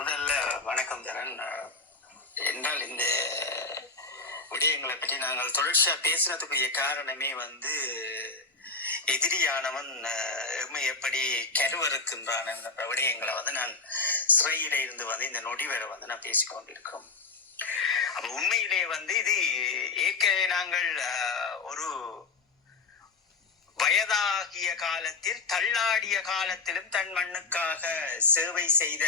முதல்ல வணக்கம் தரன். என்றால் இந்த விடயங்களை பற்றி நாங்கள் தொடர்ச்சியா பேசுறதுக்குரிய காரணமே எதிரியானவன் எம்மை எப்படி கருவறுக்கின்றான் என்ற விடயங்களை நான் சிறையில இருந்து இந்த நொடி வரை நான் பேசிக்கொண்டிருக்கிறோம். அப்ப உண்மையிலே இது ஏற்கனவே நாங்கள் ஒரு வயதாகிய காலத்தில் தள்ளாடிய காலத்திலும் தன் மண்ணுக்காக சேவை செய்த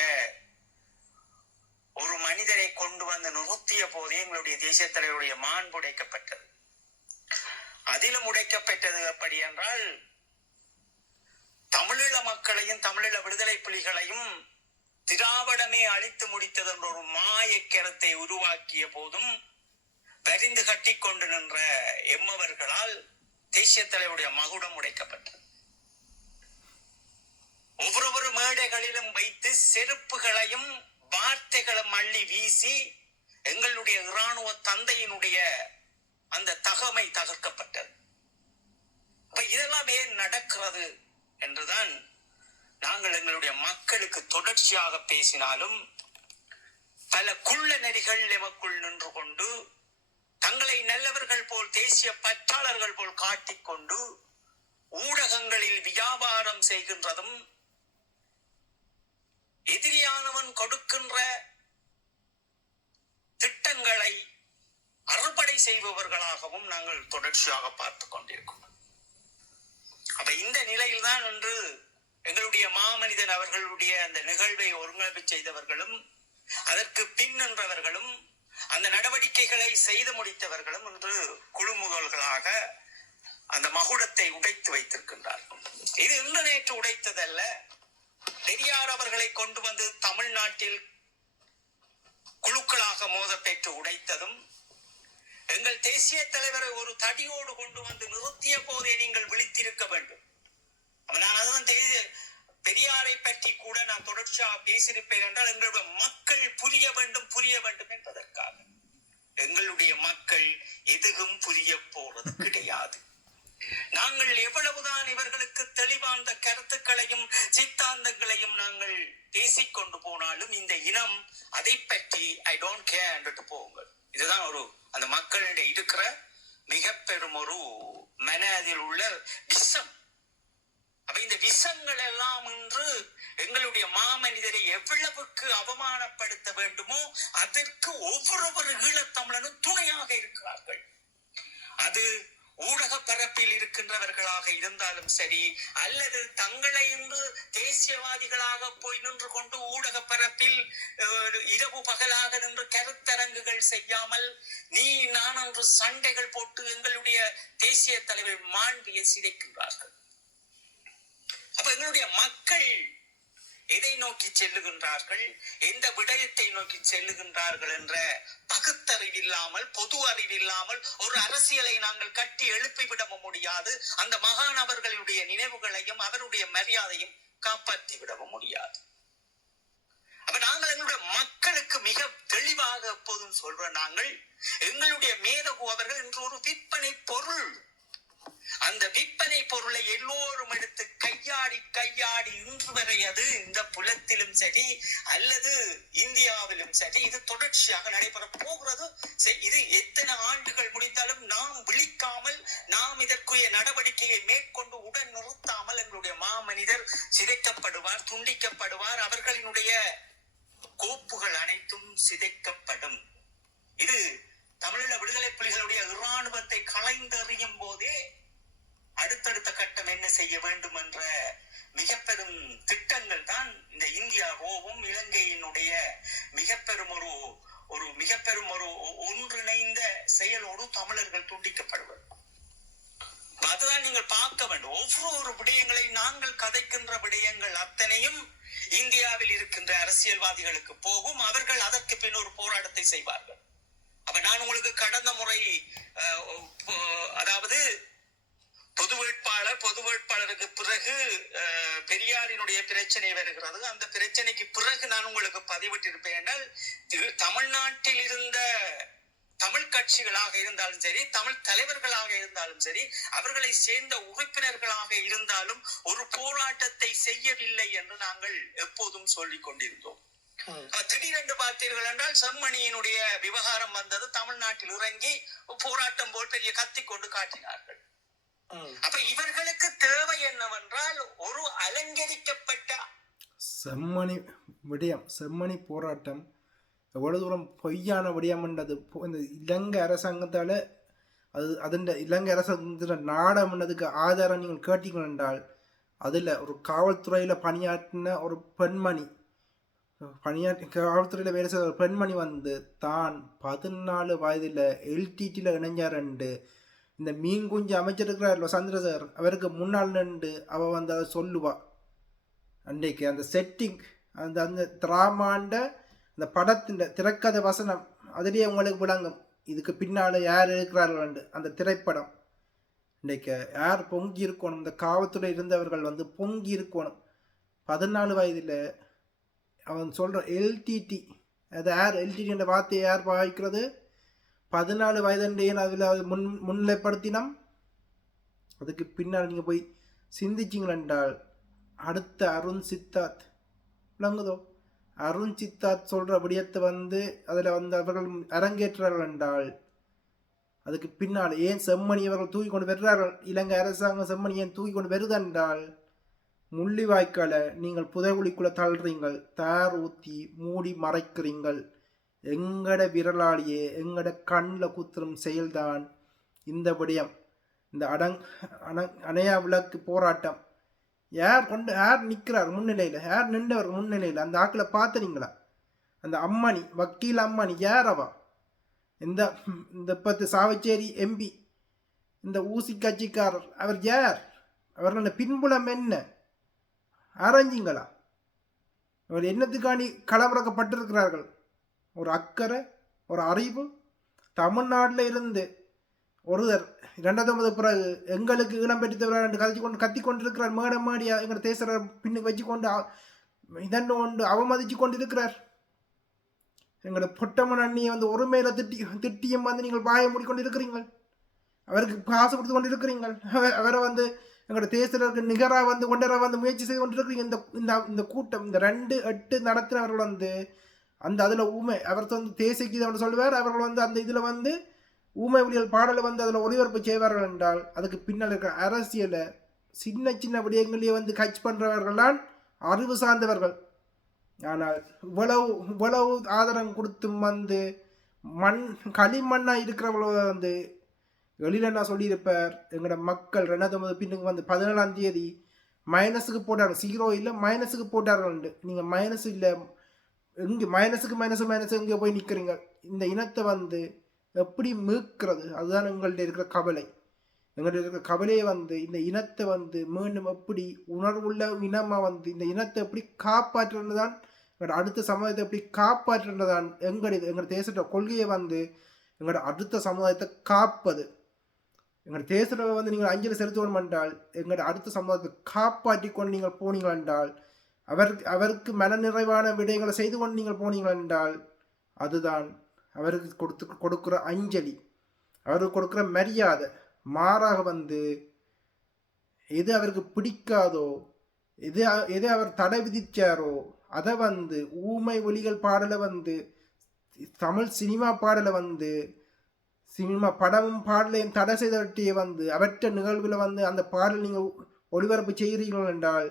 ஒரு மனிதரை கொண்டு நிறுத்திய போதே எங்களுடைய தேசத்தலைவருடைய மாண்பு உடைக்கப்பட்டது. அதிலும் உடைக்கப்பட்டது அப்படி என்றால் தமிழீழ மக்களையும் தமிழீழ விடுதலை புலிகளையும் திராவிடமே அழித்து முடித்தது என்ற ஒரு மாயக்கரத்தை உருவாக்கிய போதும் வரிந்து கட்டி கொண்டு நின்ற எம்மவர்களால் தேசிய தலைவருடைய மகுடம் உடைக்கப்பட்டது. ஒவ்வொரு மேடைகளிலும் வைத்து செருப்புகளையும் வார்த்தைகளும் அள்ளி வீசி எங்களுடைய இராணுவ தந்தையினுடைய அந்த தகமை தகர்க்கப்பட்டது. இதெல்லாம் ஏன் நடக்கிறது என்றுதான் நாங்கள் எங்களுடைய மக்களுக்கு தொடர்ச்சியாக பேசினாலும் பல குள்ள நெறிகள் எமக்குள் நின்று கொண்டு தங்களை நல்லவர்கள் போல் தேசிய பற்றாளர்கள் போல் காட்டிக்கொண்டு ஊடகங்களில் வியாபாரம் செய்கின்றதும் எதிரியானவன் கொடுக்கின்ற திட்டங்களை அறுபடை செய்பவர்களாகவும் நாங்கள் தொடர்ச்சியாக பார்த்து கொண்டிருக்கிறோம். அப்ப இந்த நிலையில்தான் இன்று எங்களுடைய மாமனிதன் அவர்களுடைய அந்த நிகழ்வை ஒருங்கிணைப்பு செய்தவர்களும் அதற்கு பின் நின்றவர்களும் அந்த நடவடிக்கைகளை செய்து முடித்தவர்களும் இன்று குழுமுதல்களாக அந்த மகுடத்தை உடைத்து வைத்திருக்கின்றார்கள். இது இன்று நேற்று உடைத்ததல்ல. பெரியார் அவர்களை கொண்டு தமிழ்நாட்டில் குழுக்களாக மோத பெற்று உடைத்ததும் எங்கள் தேசிய தலைவரை ஒரு தடியோடு கொண்டு நிறுத்திய போதே நீங்கள் விழித்திருக்க வேண்டும். நான் அதுதான் பெரியாரை பற்றி கூட நான் தொடர்ச்சியாக பேசியிருப்பேன் என்றால் எங்களுடைய மக்கள் புரிய வேண்டும் என்பதற்காக. எங்களுடைய மக்கள் எதுவும் புரிய போறது கிடையாது. நாங்கள் எவ்வளவுதான் இவர்களுக்கு தெளிவான கருத்துக்களையும் சித்தாந்தங்களையும் நாங்கள் பேசிக்கொண்டு போனாலும் இந்த இனம் அதை பற்றி ஐ டோன்ட் கேர் என்று போங்கள். இதுதான் அந்த மக்களிடையே இருக்கிற மிக பெரும் ஒரு மனதில் உள்ள விஷம். அப்ப இந்த விஷங்கள் எல்லாம் இன்று எங்களுடைய மாமனிதரை எவ்வளவுக்கு அவமானப்படுத்த வேண்டுமோ அதற்கு ஒவ்வொரு ஈழத்தமிழனும் துணையாக இருக்கிறார்கள். அது ஊடக பரப்பில் இருக்கின்றவர்களாக இருந்தாலும் சரி, அல்லது தங்களை இன்று தேசியவாதிகளாக போய் நின்று கொண்டு ஊடக பரப்பில் இரவு பகலாக நின்று கருத்தரங்குகள் செய்யாமல் நீ நான் என்று சண்டைகள் போட்டு எங்களுடைய தேசிய தலைவர் மாண்பியை சிதைக்கின்றார்கள். அப்ப எங்களுடைய மக்கள் எதை நோக்கி செல்லுகின்றார்கள், எந்த விடயத்தை நோக்கி செல்லுகின்றார்கள் என்ற பகுத்தறிவில்லாமல் பொது அறிவில்லாமல் ஒரு அரசியலை நாங்கள் கட்டி எழுப்பிவிட முடியாது. அந்த மகானவர்களுடைய நினைவுகளையும் அவருடைய மரியாதையும் காப்பாற்றி விடவும் முடியாது. அப்ப நாங்கள் எங்களுடைய மக்களுக்கு மிக தெளிவாக எப்போதும் சொல்றோம், நாங்கள் எங்களுடைய மேதகு அவர்கள் இன்று ஒரு விற்பனை பொருள். அந்த விற்பனை பொருளை எல்லோரும் எடுத்து கையாடி இன்று வரை அது இந்த புலத்திலும் சரி அல்லது இந்தியாவிலும் சரி இது தொடர்ச்சியாக நடைபெற போகிறது. இது எத்தனை ஆண்டுகள் முடிந்தாலும் நாம் விழிக்காமல் நாம் இதற்குரிய நடவடிக்கையை மேற்கொண்டு உடன் நிறுத்தாமல் எங்களுடைய மாமனிதர் சிதைக்கப்படுவார், துண்டிக்கப்படுவார். அவர்களினுடைய கோப்புகள் அனைத்தும் சிதைக்கப்படும். இது தமிழீழ விடுதலை புலிகளுடைய இராணுவத்தை களைந்தறியும் போதே அடுத்தடுத்த கட்டம் என்ன செய்ய வேண்டும் என்ற மிக பெரும் திட்டங்கள் தான் இந்த இந்தியாவோவும் இலங்கையினுடைய மிக பெரும் ஒரு ஒன்றிணைந்த செயலோடு தமிழர்கள் துண்டிக்கப்படுவர். அதுதான் நீங்கள் பார்க்க வேண்டும். ஒவ்வொரு விடயங்களை நாங்கள் கதைக்கின்ற விடயங்கள் அத்தனையும் இந்தியாவில் இருக்கின்ற அரசியல்வாதிகளுக்கு போகும். அவர்கள் அதற்கு பின் ஒரு போராட்டத்தை செய்வார்கள். அப்ப நான் உங்களுக்கு கடந்த முறை அதாவது பொது வேட்பாளருக்கு பிறகு பெரியாரினுடைய பிரச்சனை வருகிறது. அந்த பிரச்சனைக்கு பிறகு நான் உங்களுக்கு பதிவிட்டிருப்பேன் என்றால் தமிழ்நாட்டில் இருந்த தமிழ் கட்சிகளாக இருந்தாலும் சரி, தமிழ் தலைவர்களாக இருந்தாலும் சரி, அவர்களை சேர்ந்த உறுப்பினர்களாக இருந்தாலும் ஒரு போராட்டத்தை செய்யவில்லை என்று நாங்கள் எப்போதும் சொல்லிக் கொண்டிருந்தோம். திடீரென்று பார்த்தீர்கள் என்றால் செம்மணியினுடைய விவகாரம் வந்தது, தமிழ்நாட்டில் இறங்கி போராட்டம் போல் பெரிய கத்தி கொண்டு காட்டினார்கள். அப்ப இவர்களுக்கு தேவை என்னவென்றால் ஒரு அலங்கரிக்கப்பட்ட செம்மணி விடயம், செம்மணி போராட்டம் எவ்வளவு தூரம் பொய்யான விடயம் என்றது இந்த இலங்கை அரசாங்கத்தால் அதன் இலங்கை அரசாங்கத்தின் நாடம் என்னதுக்கு ஆதாரம் நீங்கள் கேட்டீங்கள் என்றால் அதில் ஒரு காவல்துறையில் பணியாற்றின ஒரு பெண்மணி காவல்துறையில் வேலை செய்த ஒரு பெண்மணி வந்து தான் 14 வயதில் எல்டிடியில் இணைஞ்சார் என்று இந்த மீன் குஞ்சு அமைச்சிருக்கிறார் சந்திரசேகர் அவருக்கு முன்னால் நின்று அவள் வந்து அதை சொல்லுவா. அன்றைக்கு அந்த செட்டிங் அந்த அந்த திராமாண்ட அந்த படத்தின் திரைக்கதை வசனம் அதிலேயே உங்களுக்கு விளங்கும் இதுக்கு பின்னால் யார் இருக்கிறார்கள் அந்த திரைப்படம். இன்றைக்கு யார் பொங்கி இருக்கணும், இந்த காவல்துறை இருந்தவர்கள் வந்து பொங்கி இருக்கணும். 14 வயதில் அவன் சொல்கிற எல்டிடி, அது யார் எல்டிடி என்ற வார்த்தையை யார் பாவிக்கிறது? 14 வயதுன்றேன் அதில் முன்னிலைப்படுத்தினோம். அதுக்கு பின்னால் நீங்கள் போய் சிந்திச்சிங்களென்றால் அடுத்த அருண் சித்தார்த் விளங்குதோ, அருண் சித்தார்த் சொல்கிற விடயத்தை வந்து அதில் வந்து அவர்கள் அரங்கேற்றார்கள் என்றால் அதுக்கு பின்னால் ஏன் செம்மணி அவர்கள் தூக்கி கொண்டு வருகிறார்கள், இலங்கை அரசாங்கம் செம்மணி ஏன் தூக்கி கொண்டு வருதென்றால் முள்ளிவாய்க்கால நீங்கள் புதைகுழிக்குள்ளே தள்ளுறீங்கள், தார் ஊற்றி மூடி மறைக்கிறீங்கள். எங்கட விரலாளியே எங்கட கண்ணில் குத்துறும் செயல்தான் இந்த விடயம். இந்த அணையா விளக்கு போராட்டம் யார் நிற்கிறார் முன்னிலையில், யார் நின்றவர் முன்னிலையில்? அந்த ஆக்களை பார்த்துறீங்களா? அந்த அம்மணி வக்கீல் அம்மணி யாரவா? இந்த 10 சாவச்சேரி எம்பி, இந்த ஊசி கட்சிக்காரர் அவர் யார்? அவர்கள் பின்புலம் என்ன? ஆராய்ஞ்சிங்களா? அவர் என்னத்துக்காண்டி களமிறக்கப்பட்டிருக்கிறார்கள்? ஒரு அக்கறை, ஒரு அறிவு. தமிழ்நாட்டில் இருந்து ஒருவர் 2009 பிறகு எங்களுக்கு இளம் பெற்றுத்தவர்கள் என்று கத்தி கொண்டிருக்கிறார். மேடம் மாடியா எங்கள் தேசரை பின்னுக்கு வச்சு கொண்டு இதன்னு கொண்டு அவமதிச்சு கொண்டு இருக்கிறார். எங்களோட பொட்டமன் அண்ணியை வந்து ஒரு மேல திட்டியும் வந்து நீங்கள் பாய மூடிக்கொண்டு இருக்கிறீங்கள். அவருக்கு காசு கொடுத்து கொண்டு இருக்கிறீங்கள். அவரை வந்து எங்களோட தேசருக்கு நிகராக வந்து கொண்டர வந்து முயற்சி செய்து கொண்டு இருக்கிறீங்க. இந்த கூட்டம் இந்த 2-8 நடத்தினவர்கள் வந்து அந்த அதில் ஊமை அவர் வந்து தேசிக்கு அவன் சொல்லுவார். அவர்கள் வந்து அந்த இதில் வந்து ஊமை ஒளியல் பாடலை வந்து அதில் ஒளிபரப்பு செய்வார்கள் என்றால் அதுக்கு பின்னால் இருக்கிற அரசியலை சின்ன சின்ன விடயங்களையே வந்து கட்ச் பண்ணுறவர்கள்தான் அறிவு சார்ந்தவர்கள். ஆனால் இவ்வளவு ஆதரவு கொடுத்தும் வந்து களிமண்ணாக இருக்கிறவங்கள வந்து எழிலண்ணா சொல்லியிருப்பார். எங்களோட மக்கள் 2009 பின்னுக்கு வந்து 17ஆம் தேதி மைனஸுக்கு போட்டார்கள். 0 இல்லை மைனஸுக்கு போட்டார்கள். நீங்கள் மைனஸ் இல்லை எங்கே மைனஸுக்கு எங்கே போய் நிற்கிறீங்க? இந்த இனத்தை வந்து எப்படி மீட்கிறது? அதுதான் எங்கள்கிட்ட இருக்கிற கவலை. எங்கள்கிட்ட இருக்கிற கவலையை வந்து இந்த இனத்தை வந்து மீண்டும் எப்படி உணர்வுள்ள இனமாக வந்து இந்த இனத்தை எப்படி காப்பாற்றுறது தான், எங்களோட அடுத்த சமுதாயத்தை எப்படி காப்பாற்றுறது தான் எங்களோட தேசத்தோட கொள்கையை வந்து எங்களோட அடுத்த சமுதாயத்தை காப்பது. எங்களோட தேசத்தை வந்து நீங்கள் அஞ்சலி செலுத்தணும் என்றால் எங்களோட அடுத்த சமுதாயத்தை காப்பாற்றி கொண்டு நீங்கள் போனீங்கள் என்றால் அவருக்கு மனநிறைவான விடயங்களை செய்து கொண்டு நீங்கள் போனீங்கள் என்றால் அதுதான் அவருக்கு கொடுக்குற அஞ்சலி, அவருக்கு கொடுக்குற மரியாதை. மாறாக வந்து எது அவருக்கு பிடிக்காதோ, எது அவர் தடை விதிச்சாரோ அதை வந்து ஊமை ஒலிகள் பாடலை வந்து தமிழ் சினிமா பாடலை வந்து சினிமா படமும் பாடலையும் தடை செய்தவற்றையே வந்து அவற்ற நிகழ்வில் வந்து அந்த பாடல் நீங்கள் ஒளிபரப்பு செய்கிறீர்கள் என்றால்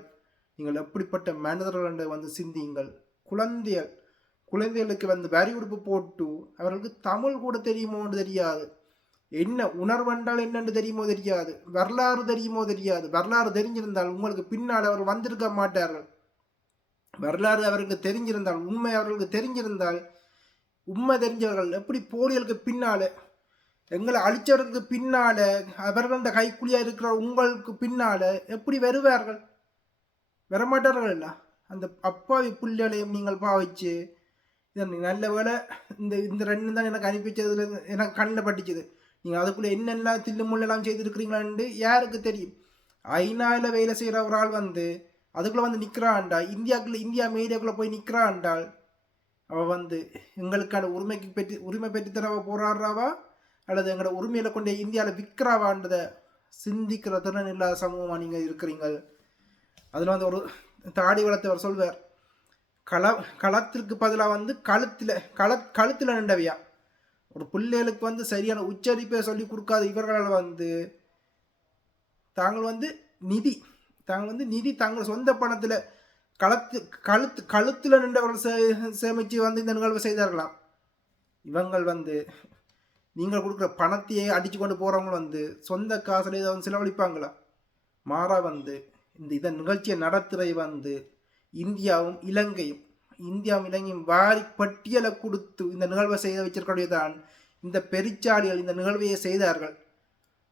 நீங்கள் எப்படிப்பட்ட மனிதர்கள் என்று வந்து சிந்தியுங்கள். குழந்தைகளுக்கு வந்து வரி உடுப்பு போட்டு அவர்களுக்கு தமிழ் கூட தெரியுமோன்னு தெரியாது, என்ன உணர்வென்றால் என்னென்று தெரியுமோ தெரியாது, வரலாறு தெரியுமோ தெரியாது. வரலாறு தெரிஞ்சிருந்தால் உங்களுக்கு பின்னால் அவர்கள் வந்திருக்க மாட்டார்கள். வரலாறு அவர்களுக்கு தெரிஞ்சிருந்தால், உண்மை அவர்களுக்கு தெரிஞ்சிருந்தால், உண்மை தெரிஞ்சவர்கள் எப்படி போலிகளுக்கு பின்னால எங்களை அழிச்சவர்களுக்கு பின்னால அவர்கள கைக்குழியாக இருக்கிற உங்களுக்கு பின்னால எப்படி வருவார்கள்? வரமாட்டார்கள். இல்லை அந்த அப்பாவி புள்ளைகளையும் நீங்கள் பாவிச்சு நல்ல வேலை இந்த 2 தான் எனக்கு அனுப்பிச்சதுல எனக்கு கண்ணில் பட்டுச்சுது. நீங்கள் அதுக்குள்ளே என்னெல்லாம் தில்லு முள்ளெல்லாம் செய்திருக்கிறீங்களான்னு யாருக்கு தெரியும்? ஐநாவில் வேலை செய்கிற ஒரு ஆள் வந்து அதுக்குள்ளே வந்து நிற்கிறான்டா, இந்தியா மீடியாக்குள்ளே போய் நிற்கிறான்டால் அவள் வந்து எங்களுக்கான உரிமை பெற்றுத்தரவா போராடுறாவா அல்லது எங்களோட உரிமையில கொண்டு இந்தியாவில் விற்கிறாவான்றதை சிந்திக்கிற திறன் இல்லாத சமூகமாக நீங்கள் இருக்கிறீங்க. அதில் வந்து ஒரு தாடி வளர்த்தவர் சொல்வார், கள களத்திற்கு பதிலாக வந்து கழுத்தில் நின்றவையா. ஒரு பிள்ளைகளுக்கு வந்து சரியான உச்சரிப்பை சொல்லி கொடுக்காத இவர்களால் வந்து தாங்கள் வந்து நிதி தங்கள் சொந்த பணத்தில் கழுத்தில் நின்றவர்கள் சேமித்து வந்து இந்த நிகழ்வை செய்தார்களாம். இவங்கள் வந்து நீங்கள் கொடுக்குற பணத்தையே அடித்து கொண்டு போகிறவங்க வந்து சொந்த காசுல இதை வந்து செலவழிப்பாங்களா? மாறா வந்து இந்த நிகழ்ச்சியை நடத்துகிற வந்து இந்தியாவும் இலங்கையும் வாரி பட்டியலை கொடுத்து இந்த நிகழ்வை செய்த வச்சிருக்கக்கூடியதான் இந்த பெருச்சாளிகள் இந்த நிகழ்வையை செய்தார்கள்.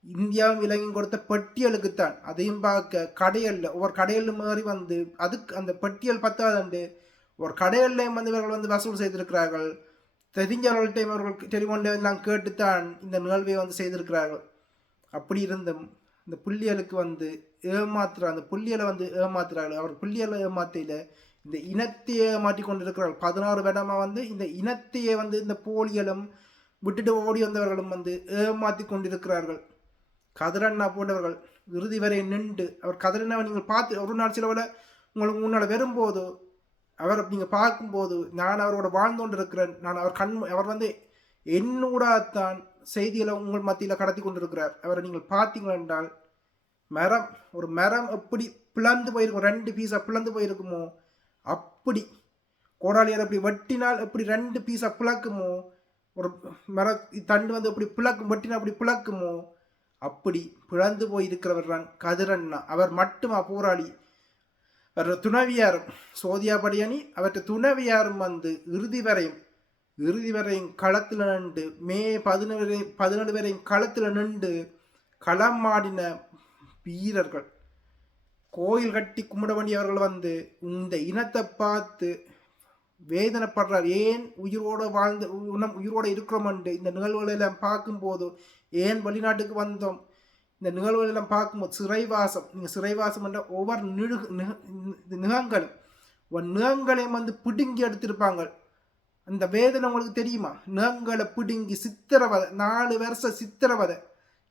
இந்தியாவும் இலங்கையும் கொடுத்த பட்டியலுக்குத்தான். அதையும் பார்க்க கடையல்ல ஒவ்வொரு கடையல் மாதிரி வந்து அதுக்கு அந்த பட்டியல் பத்தாதண்டு ஒரு கடையல்லையும் வந்து இவர்கள் வந்து வசூல் செய்திருக்கிறார்கள். தெரிஞ்சவர்கள்ட்ட இவர்கள் டெலிஃபோன்ல எல்லாம் கேட்டுத்தான் இந்த நிகழ்வை வந்து செய்திருக்கிறார்கள். அப்படி இருந்தும் இந்த புள்ளியலுக்கு வந்து அந்த புள்ளியலை வந்து ஏமாத்துறார்கள். அவர் புள்ளியலை ஏமாத்தையில் இந்த இனத்தையே ஏமாற்றி கொண்டிருக்கிறார்கள். 16 வருடமா வந்து இந்த இனத்தையே வந்து இந்த போலியலும் விட்டுட்டு ஓடி வந்தவர்களும் வந்து ஏமாற்றி கொண்டிருக்கிறார்கள். கதிரண்ணா போன்றவர்கள் இறுதி வரை நின்று அவர் கதிரண்ணாவை நீங்கள் பார்த்து ஒரு நாள் சிலவில் உங்களுக்கு முன்னால் வரும்போது அவர் நீங்கள் பார்க்கும்போது நான் அவரோட வாழ்ந்து கொண்டு இருக்கிறேன். நான் அவர் வந்து என்னூடாத்தான் செய்திகளை உங்கள் மத்தியில் கடத்தி கொண்டிருக்கிறார். அவரை நீங்கள் பார்த்தீங்கள் என்றால் ஒரு மரம் எப்படி பிளந்து போயிருக்கும், 2 பீஸாக பிளந்து போயிருக்குமோ அப்படி கோடாலியால் அப்படி வெட்டினால் எப்படி 2 பீஸாக பிளக்குமோ, ஒரு தண்டு வந்து எப்படி வெட்டினா அப்படி பிளக்குமோ அப்படி பிளந்து போயிருக்கிறவர் தான் கதிரண்ணா. அவர் மட்டுமா போராளி? அவர் துணவியாரும் சோதியா படியணி அவற்றை துணவியாரும் வந்து இறுதி வரையும் களத்தில் நின்று மே 17 வரையும் களத்தில் நின்று களமாடின வீரர்கள். கோயில் கட்டி கும்பிட வேண்டியவர்கள் வந்து இந்த இனத்தை பார்த்து வேதனைப்படுறார். ஏன் உயிரோடு இருக்கிறோம் என்று இந்த நிகழ்வுகளை எல்லாம் பார்க்கும்போது, ஏன் வெளிநாட்டுக்கு வந்தோம் இந்த நிகழ்வுகள் எல்லாம் பார்க்கும்போது சிறைவாசம். நீங்கள் சிறைவாசம் என்ற ஒவ்வொரு நிகங்களையும் வந்து பிடுங்கி எடுத்திருப்பாங்க. அந்த வேதனை உங்களுக்கு தெரியுமா? நிகங்களை பிடுங்கி சித்திரவதை, 4 வருஷம் சித்திரவதை.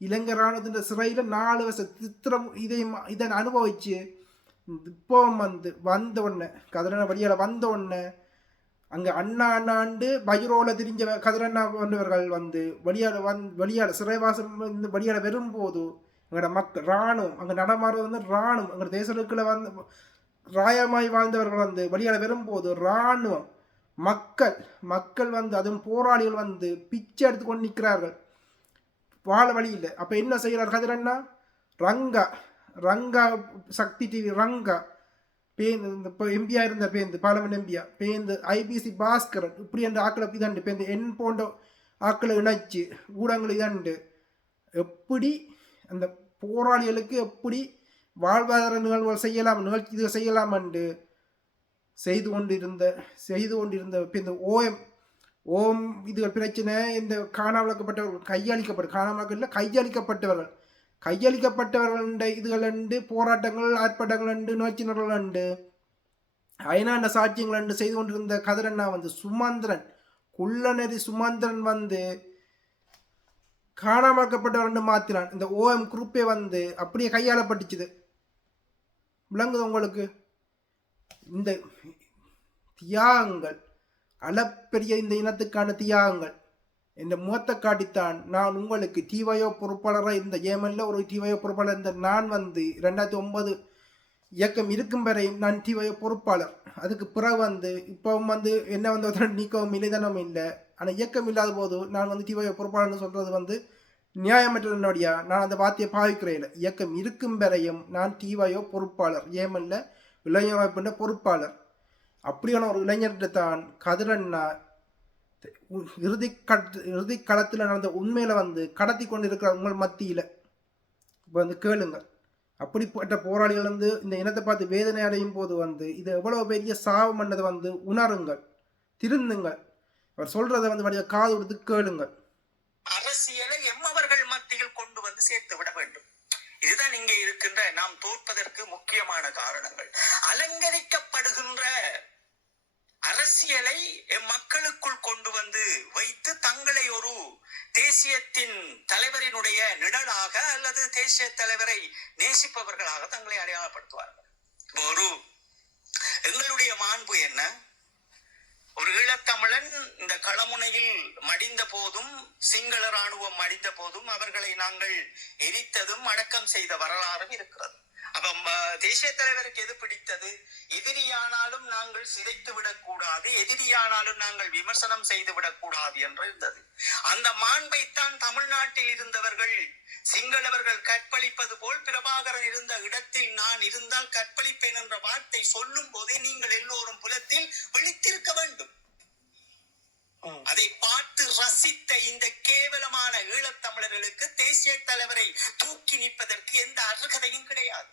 இலங்கை இராணுவத்தின் சிறையில் 4 வருஷம் சித்திரம் இதை அனுபவிச்சு இப்போ வந்து வந்த உடனே கதிரண்ணா வழியால் வந்த உடனே அங்கே அண்ணாண்டு பயிரோல திரிஞ்ச கதிரண்ணா போன்றவர்கள் வந்து வழியால் சிறைவாசம் வந்து வழியால் வரும்போது எங்களோட மக்கள் இராணுவம் அங்கே நடமாறுவது வந்து இராணுவம் எங்களோட தேசத்துக்குள்ள வந்து ராயமாய் வாழ்ந்தவர்கள் வந்து வழியால் வரும்போது இராணுவம் மக்கள் வந்து அதுவும் போராளிகள் வந்து பிச்சை எடுத்து கொண்டு நிற்கிறார்கள். வாழ வழி இல்லை. அப்போ என்ன செய்கிறார் கதிரண்ணா? ரங்கா சக்தி டிவி ரங்கா பேருந்து இப்போ எம்பியா இருந்த பேருந்து பார்லமெண்ட் எம்பியா பேருந்து ஐபிசி பாஸ்கரன் இப்படி என்ற ஆக்களை இதாண்டு பேருந்து என் போன்ற ஆக்களை இணைச்சு ஊடகங்கள் இதாண்டு எப்படி அந்த போராளிகளுக்கு எப்படி வாழ்வாதார நிகழ்வுகள் செய்யலாம், இது செய்யலாம் என்று செய்து கொண்டிருந்த இப்போ இந்த ஓம் இதுகள் பிரச்சனை இந்த கையளிக்கப்பட்டவர்கள் இதுகள் உண்டு, போராட்டங்கள் ஆர்ப்பாட்டங்கள் உண்டு, நோக்கினர்கள் உண்டு, அயனாண்ட சாட்சியங்கள் உண்டு செய்து கொண்டிருந்த கதிரண்ணா வந்து குள்ளநெறி சுமந்திரன் வந்து காணாமக்கப்பட்டவர்கள் மாத்தினான். இந்த ஓஎம் குரூப்பே வந்து அப்படியே கையாளப்பட்டுச்சுது. விளங்குது உங்களுக்கு? இந்த தியாகங்கள் அளப்பெரிய இந்த இனத்துக்கான தியாகங்கள் இந்த முகத்தை காட்டித்தான் நான் உங்களுக்கு டிவைஓ பொறுப்பாளராக இருந்த ஏமனில் ஒரு டிவைஓ பொறுப்பாளர் இருந்த நான் வந்து 2009 இயக்கம் இருக்கும் வரை நான் டிவைஓ பொறுப்பாளர். அதுக்கு பிறகு வந்து இப்போவும் வந்து என்ன வந்து நீக்கவும் இல்லை தானும் இல்லை. ஆனால் இயக்கம் இல்லாத போது நான் வந்து டிவைஓ பொறுப்பாளர்னு சொல்கிறது வந்து நியாயமற்றனுடைய நான் அந்த வார்த்தையை பாவிக்கிறேன். இயக்கம் இருக்கும் வரையும் நான் டிவைஓ பொறுப்பாளர், ஏமனில் இளைஞர் அமைப்பின் பொறுப்பாளர். அப்படியான ஒரு இளைஞர்கிட்ட தான் கதிரண்ணா இறுதி களத்தில் நடந்த உண்மையில வந்து கடத்தி கொண்டு இருக்கிற உங்கள் மத்தியில் இப்போ வந்து கேளுங்கள். அப்படிப்பட்ட போராளிகள் வந்து இந்த இனத்தை பார்த்து வேதனை அடையும் போது வந்து இது எவ்வளவு பெரிய சாபம் என்றதை வந்து உணருங்கள், திருந்துங்கள். அவர் சொல்றதை வந்து வழியாக காது கொடுத்து கேளுங்கள். அரசியலை எம்மவர்கள் மத்தியில் கொண்டு வந்து சேர்த்து விட வேண்டும். இதுதான் இங்கே இருக்கின்ற நாம் தோற்பதற்கு முக்கியமான காரணங்கள். அலங்கரிக்கப்படுகின்ற அரசியலை மக்களுக்குள் கொண்டு வந்து வைத்து தங்களை ஒரு தேசியத்தின் தலைவரினுடைய நிழலாக அல்லது தேசிய தலைவரை நேசிப்பவர்களாக தங்களை அடையாளப்படுத்துவார்கள். எங்களுடைய மாண்பு என்ன? ஒரு ஈழத்தமிழன் இந்த களமுனையில் மடிந்த போதும், சிங்கள ராணுவம் மடிந்த போதும் அவர்களை நாங்கள் எரித்ததும் அடக்கம் செய்த வரலாறும் இருக்கிறது. அப்ப தேசிய தலைவருக்கு எது பிடித்தது? எதிரியானாலும் நாங்கள் சிதைத்து விடக்கூடாது, எதிரியானாலும் நாங்கள் விமர்சனம் செய்து விடக்கூடாது என்று இருந்தது. அந்த மாண்பைத்தான் தமிழ்நாட்டில் இருந்தவர்கள் சிங்களவர்கள் கற்பழிப்பது போல் பிரபாகரன் இருந்த இடத்தில் நான் இருந்தால் கற்பழிப்பேன் என்ற வார்த்தை சொல்லும் போதே நீங்கள் எல்லோரும் புலத்தில் விழித்திருக்க வேண்டும். அதை பார்த்து ரசித்த இந்த கேவலமான ஈழத்தமிழர்களுக்கு தேசிய தலைவரை தூக்கி நிற்பதற்கு எந்த அருகதையும் கிடையாது.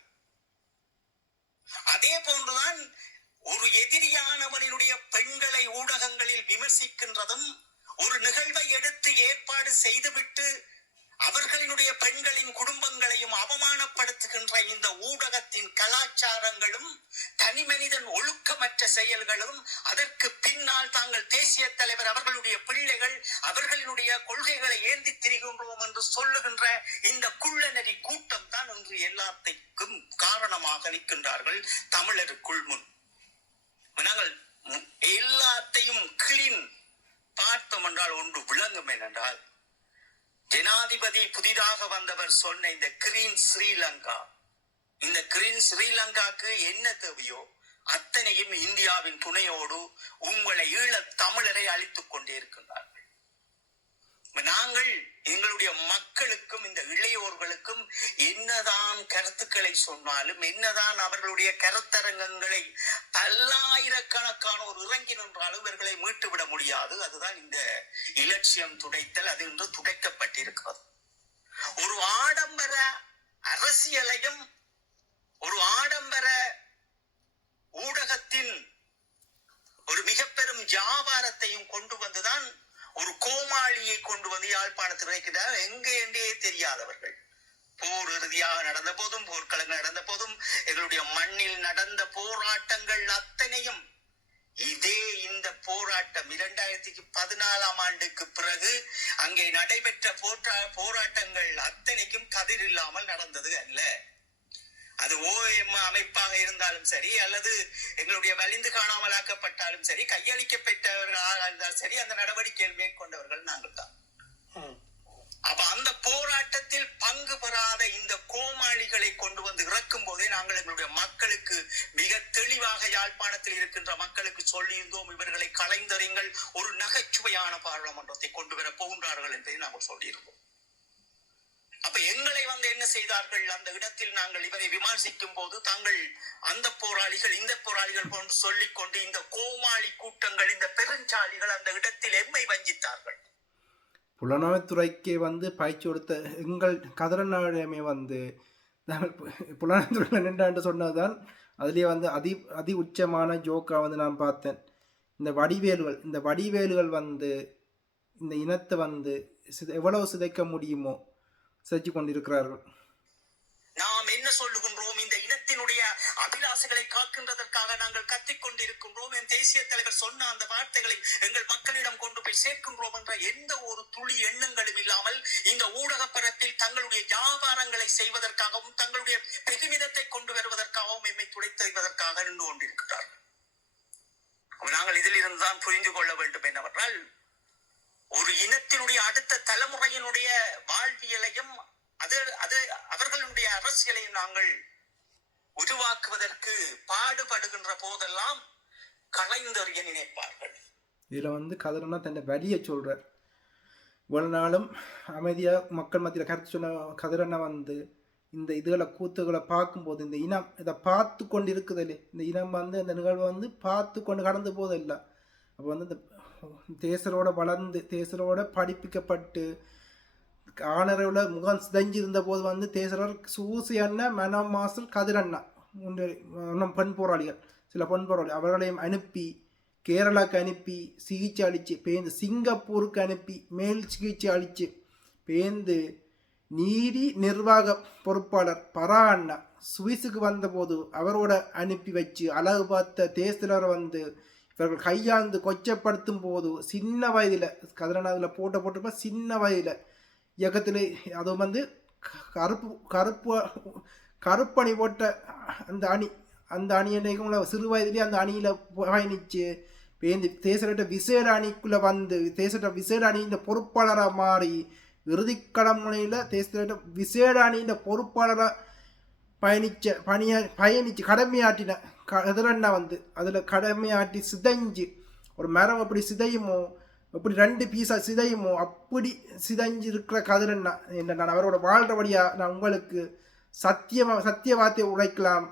அதே போன்றுதான் ஒரு எதிரியானவனுடைய பெண்களை ஊடகங்களில் விமர்சிக்கின்றதும், ஒரு நிகழ்வை எடுத்து ஏற்பாடு செய்துவிட்டு அவர்களினுடைய பெண்களின் குடும்பங்களையும் அவமானப்படுத்துகின்ற இந்த ஊடகத்தின் கலாச்சாரங்களும், தனி மனிதன் ஒழுக்கமற்ற செயல்களும், அதற்கு பின்னால் தாங்கள் தேசிய தலைவர் அவர்களுடைய பிள்ளைகள் அவர்களினுடைய கொள்கைகளை ஏந்தி திரிகின்றோம் என்று சொல்லுகின்ற இந்த குள்ளநெறி கூட்டம் தான் இன்று எல்லாத்தையும் காரணமாக நிற்கின்றார்கள் தமிழருக்குள் முன். நாங்கள் எல்லாத்தையும் கிளீன் பார்த்தோம் என்றால் ஒன்று விளங்கும். என்னென்றால், ஜனாதிபதி புதிதாக வந்தவர் சொன்ன இந்த கிரீன் ஸ்ரீலங்கா, இந்த கிரீன் ஸ்ரீலங்காக்கு என்ன தேவையோ அத்தனையும் இந்தியாவின் துணையோடு உங்களை ஈழத் தமிழரை அழித்துக் கொண்டே இருக்கின்றார்கள். நாங்கள் எங்களுடைய மக்களுக்கும் இந்த இளையோர்களுக்கும் என்னதான் கருத்துக்களை சொன்னாலும், என்னதான் அவர்களுடைய கருத்தரங்கங்களை பல்லாயிரக்கணக்கானோர் இறங்கி நின்றாலும் இவர்களை மீட்டுவிட முடியாது. அதுதான் இந்த இலட்சியம் துடைத்தல். அது இன்று துடைக்கப்பட்டிருக்கிறது. ஒரு ஆடம்பர அரசியலையும் ஒரு ஆடம்பர ஊடகத்தின் ஒரு மிக பெரும் வியாபாரத்தையும் கொண்டு வந்துதான் ஒரு கோமாளியை கொண்டு வந்து யாழ்ப்பாணத்தில் வைக்கிறார். எங்கே என்றே தெரியாதவர்கள். போர் இறுதியாக நடந்த போதும், போர்க்களங்கள் நடந்த போதும், எங்களுடைய மண்ணில் நடந்த போராட்டங்கள் அத்தனையும் இதே இந்த போராட்டம் 2014 பிறகு அங்கே நடைபெற்ற போராட்டங்கள் அத்தனைக்கும் கதிர் இல்லாமல் நடந்தது அல்ல. அது OM அமைப்பாக இருந்தாலும் சரி, அல்லது எங்களுடைய வலிந்து காணாமலாக்கப்பட்டாலும் சரி, கையளிக்கப்பட்டவர்களாக இருந்தாலும் சரி, அந்த நடவடிக்கைகள் மேற்கொண்டவர்கள் நாங்கள் தான். அப்ப அந்த போராட்டத்தில் பங்கு பெறாத இந்த கோமாளிகளை கொண்டு வந்து இறக்கும் போதே நாங்கள் எங்களுடைய மக்களுக்கு மிக தெளிவாக யாழ்ப்பாணத்தில் இருக்கின்ற மக்களுக்கு சொல்லியிருந்தோம், இவர்களை கலைந்தறிங்கள், ஒரு நகைச்சுவையான பாராளுமன்றத்தை கொண்டு வர போகின்றார்கள் என்பதை நாங்கள் சொல்லியிருந்தோம். அப்ப எங்களை வந்து என்ன செய்தார்கள்? அந்த இடத்தில் நாங்கள் இவரை விமர்சிக்கும் போது தாங்கள் அந்த போராளிகள் இந்த போராளிகள் போன்று சொல்லிக் கொண்டு இந்த கோமாளி கூட்டங்கள், இந்த பெருஞ்சாலிகள் அந்த இடத்தில் எம்மை வஞ்சித்தார்கள். புலனாய்வுத்துறைக்கு வந்து பயிற்சி கொடுத்த எங்கள் கதிரநாயகமே வந்து புலனாய்வுத்துறையில் நின்றாண்டு சொன்னதுதான் அதுலேயே வந்து அதி உச்சமான ஜோக்காக வந்து நான் பார்த்தேன். இந்த வடிவேலுகள் வந்து இந்த இனத்தை வந்து எவ்வளவு சிதைக்க முடியுமோ சிதைச்சு கொண்டிருக்கிறார்கள். நாம் என்ன சொல்லுகின்றோம்? இந்த இனத்தினுடைய அபிலாசைகளை காக்கின்றதற்காக நாங்கள் கத்திக்கொண்டிருக்கின்றோம். என் தேசிய தலைவர் சொன்ன அந்த வார்த்தைகளை எங்கள் மக்களிடம் கொண்டு போய் சேர்க்கின்றோம் என்ற எந்த ஒரு துளி எண்ணங்களும் இல்லாமல் இந்த ஊடக பரப்பில் தங்களுடைய வியாபாரங்களை செய்வதற்காகவும் தங்களுடைய பெருமிதத்தை கொண்டு வருவதற்காகவும் எம்மை துடைத்தறிவதற்காக நின்று கொண்டிருக்கிறார்கள். நாங்கள் இதில் இருந்துதான் புரிந்து கொள்ள வேண்டும் என்னவென்றால், ஒரு இனத்தினுடைய அடுத்த தலைமுறையினுடைய வாழ்வியலையும் அது அவர்களுடைய அரசியலையும் நாங்கள் உருவாக்குவதற்கு பாடுபடுகின்ற போதெல்லாம் கலைந்தறிய நினைப்பார்கள். இதில் வந்து கதிரனா தன்னை வழியை சொல்கிறார். இவ்வளவு நாளும் அமைதியாக மக்கள் மத்தியில் கருத்து சொன்ன கதிரனை வந்து இந்த இதுகளை கூத்துகளை பார்க்கும்போது இந்த இனம் இதை பார்த்து கொண்டு இருக்குதில்லை, இந்த இனம் வந்து இந்த நிகழ்வை வந்து பார்த்து கொண்டு கடந்து போதில்லை. அப்போ வந்து இந்த தேசரோட வளர்ந்து தேசரோட படிப்பிக்கப்பட்டு ஆனரவில் முகம் சிதைஞ்சிருந்த போது வந்து தேசரர் சூசி அண்ணா, மனம் மாஸ்டர், கதிரண்ணா பெண் போராளிகள், சில பெண் போராளி அவர்களையும் அனுப்பி கேரளாவுக்கு அனுப்பி சிகிச்சை அளித்து பேருந்து சிங்கப்பூருக்கு அனுப்பி மேல் சிகிச்சை அளித்து பேருந்து நீதி நிர்வாக பொறுப்பாளர் பரா அண்ணா சுவிஸுக்கு வந்தபோது அவரோட அனுப்பி வச்சு அழகு பார்த்த தேசலரை வந்து இவர்கள் கையாழ்ந்து கொச்சப்படுத்தும் போது சின்ன வயதில் கதிரனாவில் போட்டிருப்ப சின்ன வயதில் இயக்கத்தில் அதுவும் வந்து கருப்பணி போட்ட அந்த அணி என்னைக்கும் சிறு வயதிலே அந்த அணியில் பயணித்து பேந்தி தேசட்ட விசேட அணிக்குள்ளே வந்து தேசட்ட விசேட அணி இந்த பொறுப்பாளராக மாறி இறுதிக்களம் முனையில் தேசட்ட விசேட அணி இந்த பொறுப்பாளராக பயணிச்சு கடமையாட்டின கதிரண்ணா வந்து அதில் கடமையாட்டி சிதைஞ்சு ஒரு மரம் எப்படி சிதையுமோ எப்படி 2 பீஸாக சிதையுமோ அப்படி சிதைஞ்சு இருக்கிற கதிரண்ணா என்ற நான் அவரோட வாழ்கிறபடியாக நான் உங்களுக்கு சத்திய வார்த்தையை உழைக்கலாம்.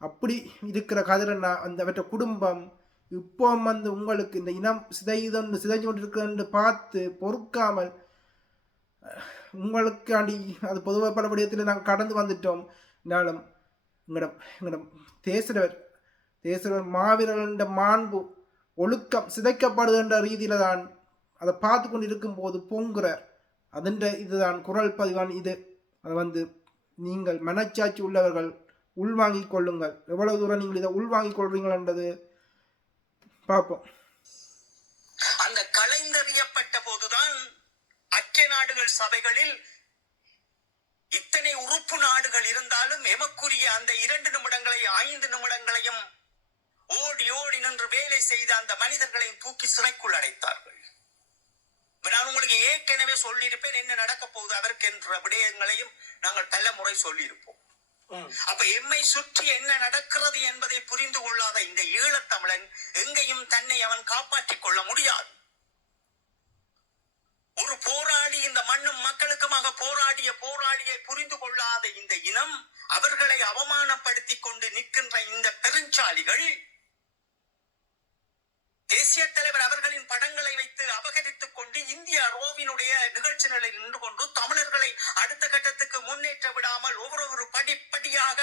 அப்படி இருக்கிற கதிரண்ணா அந்த அவற்ற குடும்பம் இப்போ வந்து உங்களுக்கு இந்த இனம் சிதைஞ்சு கொண்டு இருக்கிறன்னு பார்த்து பொறுக்காமல் உங்களுக்காண்டி அது பொதுவாக பல விடயத்தில் நாங்கள் கடந்து வந்துட்டோம். இருந்தாலும் எங்களோட தேசவர் மாவீரர்களின் மாண்பு ஒழுக்கம் சிதைக்கப்படுகின்ற ரீதியில் தான் அதை பார்த்து கொண்டு இருக்கும்போது பொங்குறார். அதன்ற இதுதான் குரல் பதிவான் இது. அதை வந்து நீங்கள் மனச்சாட்சி உள்ளவர்கள் உள்வாங்கிக் கொள்ளுங்கள். எவ்வளவு தூரம் நீங்கள் இதை உள்வாங்கிக் கொள்றீங்கள் என்றது பார்ப்போம். அந்த கலைந்தறியப்பட்ட போதுதான் ஐக்கிய நாடுகள் சபைகளில் இத்தனை உறுப்பு நாடுகள் இருந்தாலும் எமக்குரிய அந்த 2 நிமிடங்களை 5 நிமிடங்களையும் ஓடி ஓடி நின்று வேலை செய்த அந்த மனிதர்களையும் தூக்கி சிறைக்குள் அடைத்தார்கள். நான் உங்களுக்கு ஏற்கனவே சொல்லியிருப்பேன் என்ன நடக்க போகுது அதற்கு என்ற விடயங்களையும் நாங்கள் பல முறை சொல்லியிருப்போம். அப்ப எம்மை சுற்றி என்ன நடக்கிறது என்பதை புரிந்து கொள்ளாத இந்த ஈழத்தமிழன் எங்கேயும் தன்னை அவன் காப்பாற்றிக் கொள்ள முடியாது. ஒரு போராளி இந்த மண்ணும் மக்களுக்குமாக போராடியை புரிந்து கொள்ளாத இந்த இனம் அவர்களை அவமானப்படுத்தி கொண்டு நிற்கின்ற இந்த பெருஞ்சாலிகள் தேசிய தலைவர் அவர்களின் படங்களை வைத்து அபகரித்துக் கொண்டு இந்திய ரோவினுடைய நிகழ்ச்சி நிலையில் நின்று கொண்டு தமிழர்களை அடுத்த கட்டத்துக்கு முன்னேற்ற விடாமல் ஒவ்வொரு படிப்படியாக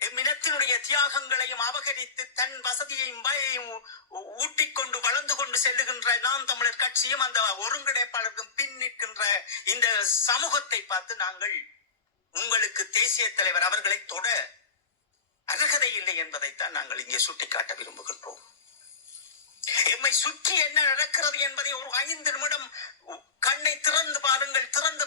எம்மினத்தினுடைய தியாகங்களையும் அபகரித்து தன் வசதியையும் பயையும் ஊட்டிக்கொண்டு வளர்ந்து கொண்டு செல்லுகின்ற நாம் தமிழர் கட்சியும் அந்த ஒருங்கிணைப்பாளருக்கும் பின் நிற்கின்ற இந்த சமூகத்தை பார்த்து நாங்கள் உங்களுக்கு தேசிய தலைவர் அவர்களை தொட அருகதை இல்லை என்பதைத்தான் நாங்கள் இங்கே சுட்டிக்காட்ட விரும்புகின்றோம். எம்மை சுற்றி என்ன நடக்கிறது என்பதை ஒரு 5 நிமிடம் கண்ணை திறந்து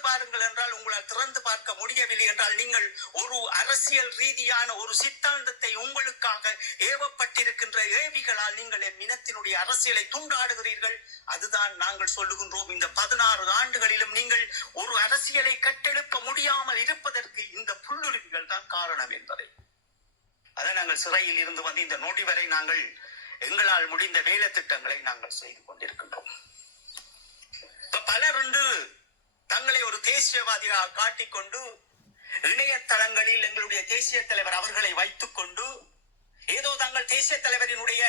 பாருங்கள் என்றால் உங்களால் திறந்து பார்க்க முடியவில்லை என்றால் நீங்கள் ஒரு அரசியல் ரீதியான ஒரு சித்தாந்தத்தை உங்களுக்காக ஏவப்பட்டிருக்கின்ற ஏவிகளால் நீங்கள் என் இனத்தினுடைய அரசியலை துண்டாடுகிறீர்கள். அதுதான் நாங்கள் சொல்லுகின்றோம். இந்த 16 ஆண்டுகளிலும் நீங்கள் ஒரு அரசியலை கட்டெடுக்க முடியாமல் இருப்பதற்கு இந்த புல்லுருவிகள் தான் காரணம் என்பதை அதை நாங்கள் சிறையில் இருந்து வந்து இந்த நொடி வரை நாங்கள் எங்களால் முடிந்த வேலை திட்டங்களை நாங்கள் செய்து கொண்டிருக்கின்றோம். பலர் தங்களை ஒரு தேசியவாதியாக காட்டிக்கொண்டு இணையதளங்களில் எங்களுடைய தேசிய தலைவர் அவர்களை வைத்துக் கொண்டு ஏதோ தங்கள் தேசிய தலைவரினுடைய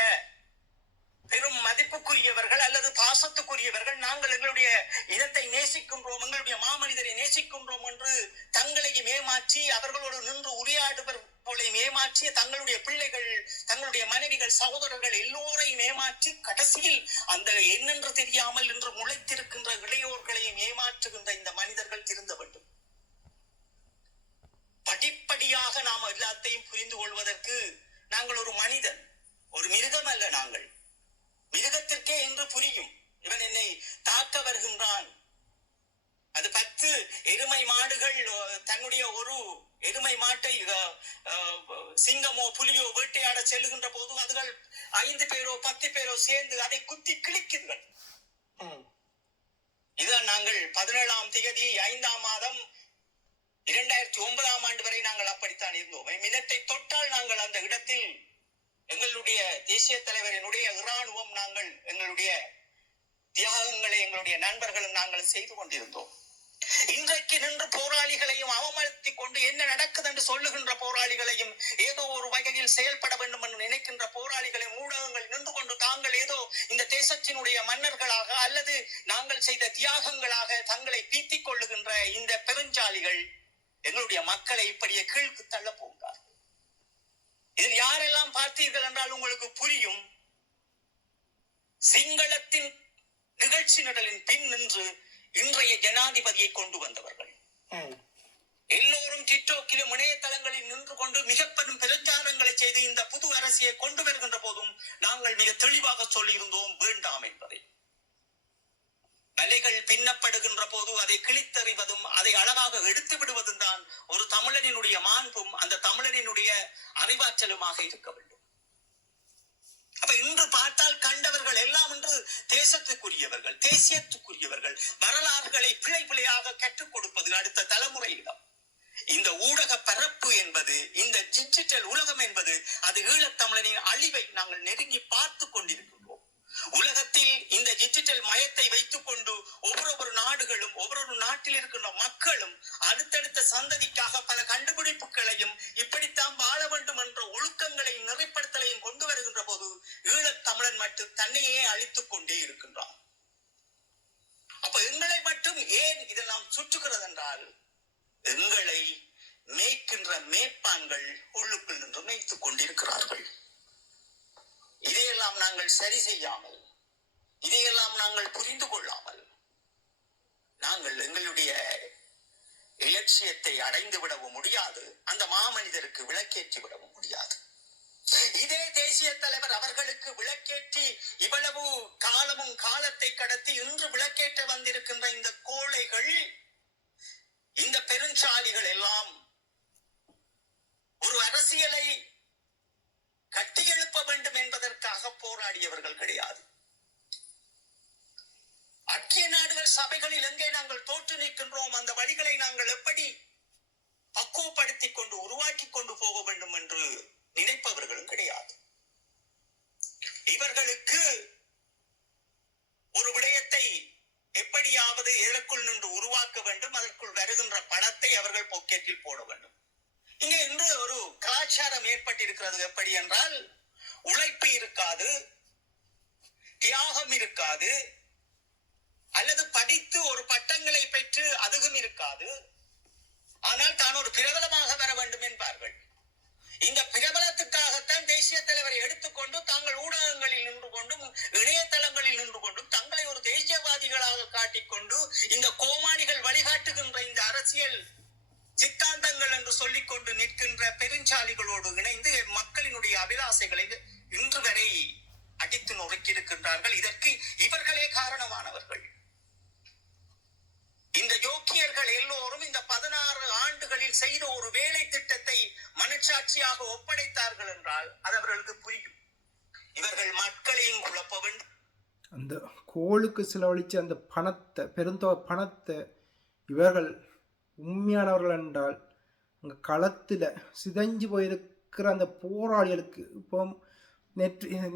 பெரும் மதிப்புக்குரியவர்கள் அல்லது பாசத்துக்குரியவர்கள், நாங்கள் எங்களுடைய இனத்தை நேசிக்கின்றோம், எங்களுடைய மாமனிதரை நேசிக்கின்றோம் என்று தங்களையும் ஏமாற்றி அவர்களோடு நின்று உரையாடுவர் போலையும் ஏமாற்றி தங்களுடைய பிள்ளைகள், தங்களுடைய மனைவிகள், சகோதரர்கள் எல்லோரையும் ஏமாற்றி கடைசியில் அந்த என்னென்று தெரியாமல் இன்று முளைத்திருக்கின்ற இளையோர்களையும் ஏமாற்றுகின்ற இந்த மனிதர்கள் திருந்த வேண்டும். படிப்படியாக நாம் எல்லாத்தையும் புரிந்து கொள்வதற்கு நாங்கள் ஒரு மனிதன், ஒரு மிருகம் அல்ல. நாங்கள் மிருகத்திற்கே என்று புரியும். இவன் என்னை தாக்க வருகின்றான். அது 10 எருமை மாடுகள் தன்னுடைய ஒரு எருமை மாட்டை சிங்கமோ புலியோ வேட்டையாட செல்லுகின்ற போது அதுகள் 5 பேரோ 10 பேரோ சேர்ந்து அதை குத்தி கிழிக்கிறார்கள். இதுதான் நாங்கள் 17ஆம் தேதி 5ஆம் மாதம் 2009ஆம் ஆண்டு வரை நாங்கள் அப்படித்தான் இருந்தோம். மினத்தை தொட்டால் நாங்கள் அந்த இடத்தில் எங்களுடைய தேசிய தலைவரினுடைய இராணுவம், நாங்கள் எங்களுடைய தியாகங்களை எங்களுடைய நண்பர்களும் நாங்கள் செய்து கொண்டிருந்தோம். இன்றைக்கு நின்று போராளிகளையும் அவமதித்துக் கொண்டு என்ன நடக்குது என்று சொல்லுகின்ற போராளிகளையும், ஏதோ ஒரு வகையில் செயல்பட வேண்டும் என்று நினைக்கின்ற போராளிகளையும் ஊடகங்கள் நின்று கொண்டு தாங்கள் ஏதோ இந்த தேசத்தினுடைய மன்னர்களாக அல்லது நாங்கள் செய்த தியாகங்களாக தங்களை பீத்திக் கொள்ளுகின்ற இந்த பெருஞ்சாலிகள் எங்களுடைய மக்களை இப்படியே கீழ்க்கு தள்ள போகிறார்கள். இதில் யாரெல்லாம் பார்த்தீர்கள் என்றால் உங்களுக்கு புரியும். சிங்களத்தின் நிகழ்ச்சி நிரலின் பின் நின்று இன்றைய ஜனாதிபதியை கொண்டு வந்தவர்கள் எல்லோரும் டிக்டாக்கிலும் இணையதளங்களில் நின்று கொண்டு மிக பெரும் பிரச்சாரங்களை செய்து இந்த புது அரசியை கொண்டு வருகின்ற போதும் நாங்கள் மிக தெளிவாக சொல்லியிருந்தோம் வேண்டாம் என்பதை. மலைகள் பின்னப்படுகின்ற போது அதை கிழித்தறிவதும் அதை அழகாக எடுத்து விடுவதும் தான் ஒரு தமிழனினுடைய மாண்பும் அந்த தமிழனினுடைய அறிவாற்றலுமாக இருக்க வேண்டும். அப்ப இன்று பார்த்தால் கண்ட தேசத்துக்குரியவர்கள், தேசியத்துக்குரியவர்கள், வரலாறுகளை பிழை பிழையாக கற்றுக் கொடுப்பது அடுத்த தலைமுறையிடம். இந்த ஊடக பரப்பு என்பது, இந்த டிஜிட்டல் உலகம் என்பது, அது ஈழத்தமிழனின் அழிவை நாங்கள் நெருங்கி பார்த்து கொண்டிருக்கின்றோம். உலகத்தில் இந்த டிஜிட்டல் மயத்தை வைத்துக் கொண்டு ஒவ்வொரு நாடுகளும், ஒவ்வொரு நாட்டில் இருக்கின்ற மக்களும் அடுத்தடுத்த சந்ததிக்காக பல கண்டுபிடிப்புகளையும் இப்படித்தான் வாழ வேண்டும் என்ற ஒழுக்கங்களை நிறைப்படுத்தலையும் கொண்டு வருகின்ற போது ஈழத்தமிழன் மட்டும் தன்னையே அழித்துக் கொண்டே இருக்கின்றான். அப்ப எங்களை மட்டும் ஏன் இதெல்லாம் சுற்றுகிறது என்றால், எங்களை மேய்க்கின்ற மேய்ப்பான்கள் உள்ளுக்குள் நின்று மேய்த்துக் கொண்டிருக்கிறார்கள். இதையெல்லாம் நாங்கள் சரி செய்யாமல், இதையெல்லாம் நாங்கள் புரிந்து கொள்ளாமல், நாங்கள் எங்களுடைய இலட்சியத்தை அடைந்து விடவும் முடியாது, அந்த மாமனிதருக்கு விளக்கேற்றி விடவும் முடியாது. இதே தேசிய தலைவர் அவர்களுக்கு விளக்கேற்றி இவ்வளவு காலமும் காலத்தை கடத்தி இன்று விளக்கேற்ற வந்திருக்கின்ற இந்த கோழைகள், இந்த பெருஞ்சாலிகள் எல்லாம் ஒரு அரசியலை கட்டியெழுப்ப வேண்டும் என்பதற்காக போராடியவர்கள் கிடையாது. ஐக்கிய நாடுகள் சபைகளில் எங்கே நாங்கள் தோற்று நிற்கின்றோம், அந்த வழிகளை நாங்கள் எப்படி பக்குவப்படுத்திக் கொண்டு உருவாக்கி கொண்டு போக வேண்டும் என்று நினைப்பவர்களும் கிடையாது. இவர்களுக்கு ஒரு விடயத்தை எப்படியாவது இதற்குள் நின்று உருவாக்க வேண்டும், அதற்குள் வருகின்ற பணத்தை அவர்கள் பாக்கெட்டில் போட வேண்டும். இங்கே இன்று ஒரு கலாச்சாரம் ஏற்பட்டிருக்கிறது. எப்படி என்றால், உழைப்பு இருக்காது, தியாகம் இருக்காது, அல்லது படித்து ஒரு பட்டங்களை பெற்று அதுவும் இருக்காது, ஆனால் தான் ஒரு பிரபலமாக வர வேண்டும் என்பார்கள். இந்த பிரபலத்துக்காகத்தான் தேசிய தலைவரை எடுத்துக்கொண்டு தாங்கள் ஊடகங்களில் நின்று கொண்டும் இணையதளங்களில் நின்று கொண்டும் தங்களை ஒரு தேசியவாதிகளாக காட்டிக்கொண்டு இந்த கோமாளிகள் வழிகாட்டுகின்ற இந்த அரசியல் சித்தாந்தங்கள் என்று சொல்லிக் கொண்டு நிற்கின்ற பெருஞ்சாலிகளோடு இணைந்து மக்களினுடைய அபிலாசைகளை இன்று வரை அடித்து நொறுக்கியிருக்கின்றார்கள். இதற்கு இவர்களே காரணமானவர்கள். இந்த யோக்கியர்கள் எல்லோரும் இந்த 16 ஆண்டுகளில் செய்த ஒரு வேலை திட்டத்தை மனச்சாட்சியாக ஒப்படைத்தார்கள் என்றால் அது அவர்களுக்கு புரியும். இவர்கள் மக்களையும் குழப்ப வேண்டும். அந்த கோளுக்கு செலவழிச்ச அந்த பணத்தை, பெருந்தொகை பணத்தை இவர்கள் உண்மையானவர்கள் என்றால் அங்கே களத்தில் சிதைஞ்சு போயிருக்கிற அந்த போராளிகளுக்கு, இப்போ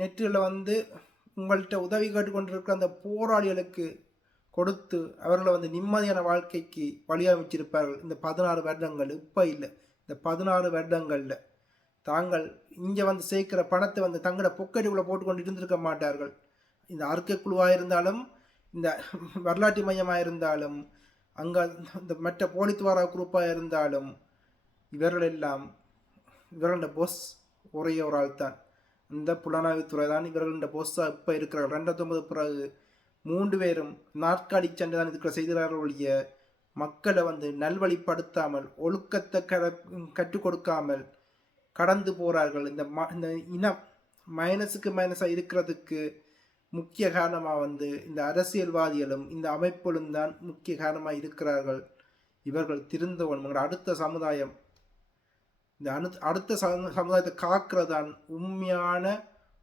நெற்றில் உங்கள்கிட்ட உதவி கேட்டுக்கொண்டிருக்கிற அந்த போராளிகளுக்கு கொடுத்து அவர்களை நிம்மதியான வாழ்க்கைக்கு வழியமைச்சிருப்பார்கள். இந்த 16 வருடங்கள் இப்போ இல்லை, இந்த 16 வருடங்களில் தாங்கள் இங்கே சேர்க்கிற பணத்தை தங்களோட பொக்கெட்டுக்குள்ளே போட்டுக்கொண்டு இருந்திருக்க மாட்டார்கள். இந்த அறிக்கை குழுவாக இருந்தாலும், இந்த வரலாற்று மையமாக இருந்தாலும், அங்கே இந்த மற்ற போலித்துவாரா குரூப்பாக இருந்தாலும், இவர்களோட பொஸ் ஒரே ஒரு ஆள் தான். இந்த புலனாய்வுத்துறை தான் இவர்களோட பொஸ்ஸாக இப்போ இருக்கிறார்கள். 2009 பிறகு 3 பேரும் நாற்காலி சண்டை தான் இருக்கிற செய்கிறார்கள் ஒழிய மக்களை நல்வழிப்படுத்தாமல், ஒழுக்கத்தை கற்றுக் கொடுக்காமல் கடந்து போகிறார்கள். இந்த இனம் மைனஸுக்கு மைனஸாக இருக்கிறதுக்கு முக்கிய காரணமாக இந்த அரசியல்வாதிகளும் இந்த அமைப்புகளும் தான் முக்கிய காரணமாக இருக்கிறார்கள். இவர்கள் திருந்தவன் அடுத்த சமுதாயம், இந்த அடுத்த சமுதாயத்தை காக்கிறதான் உண்மையான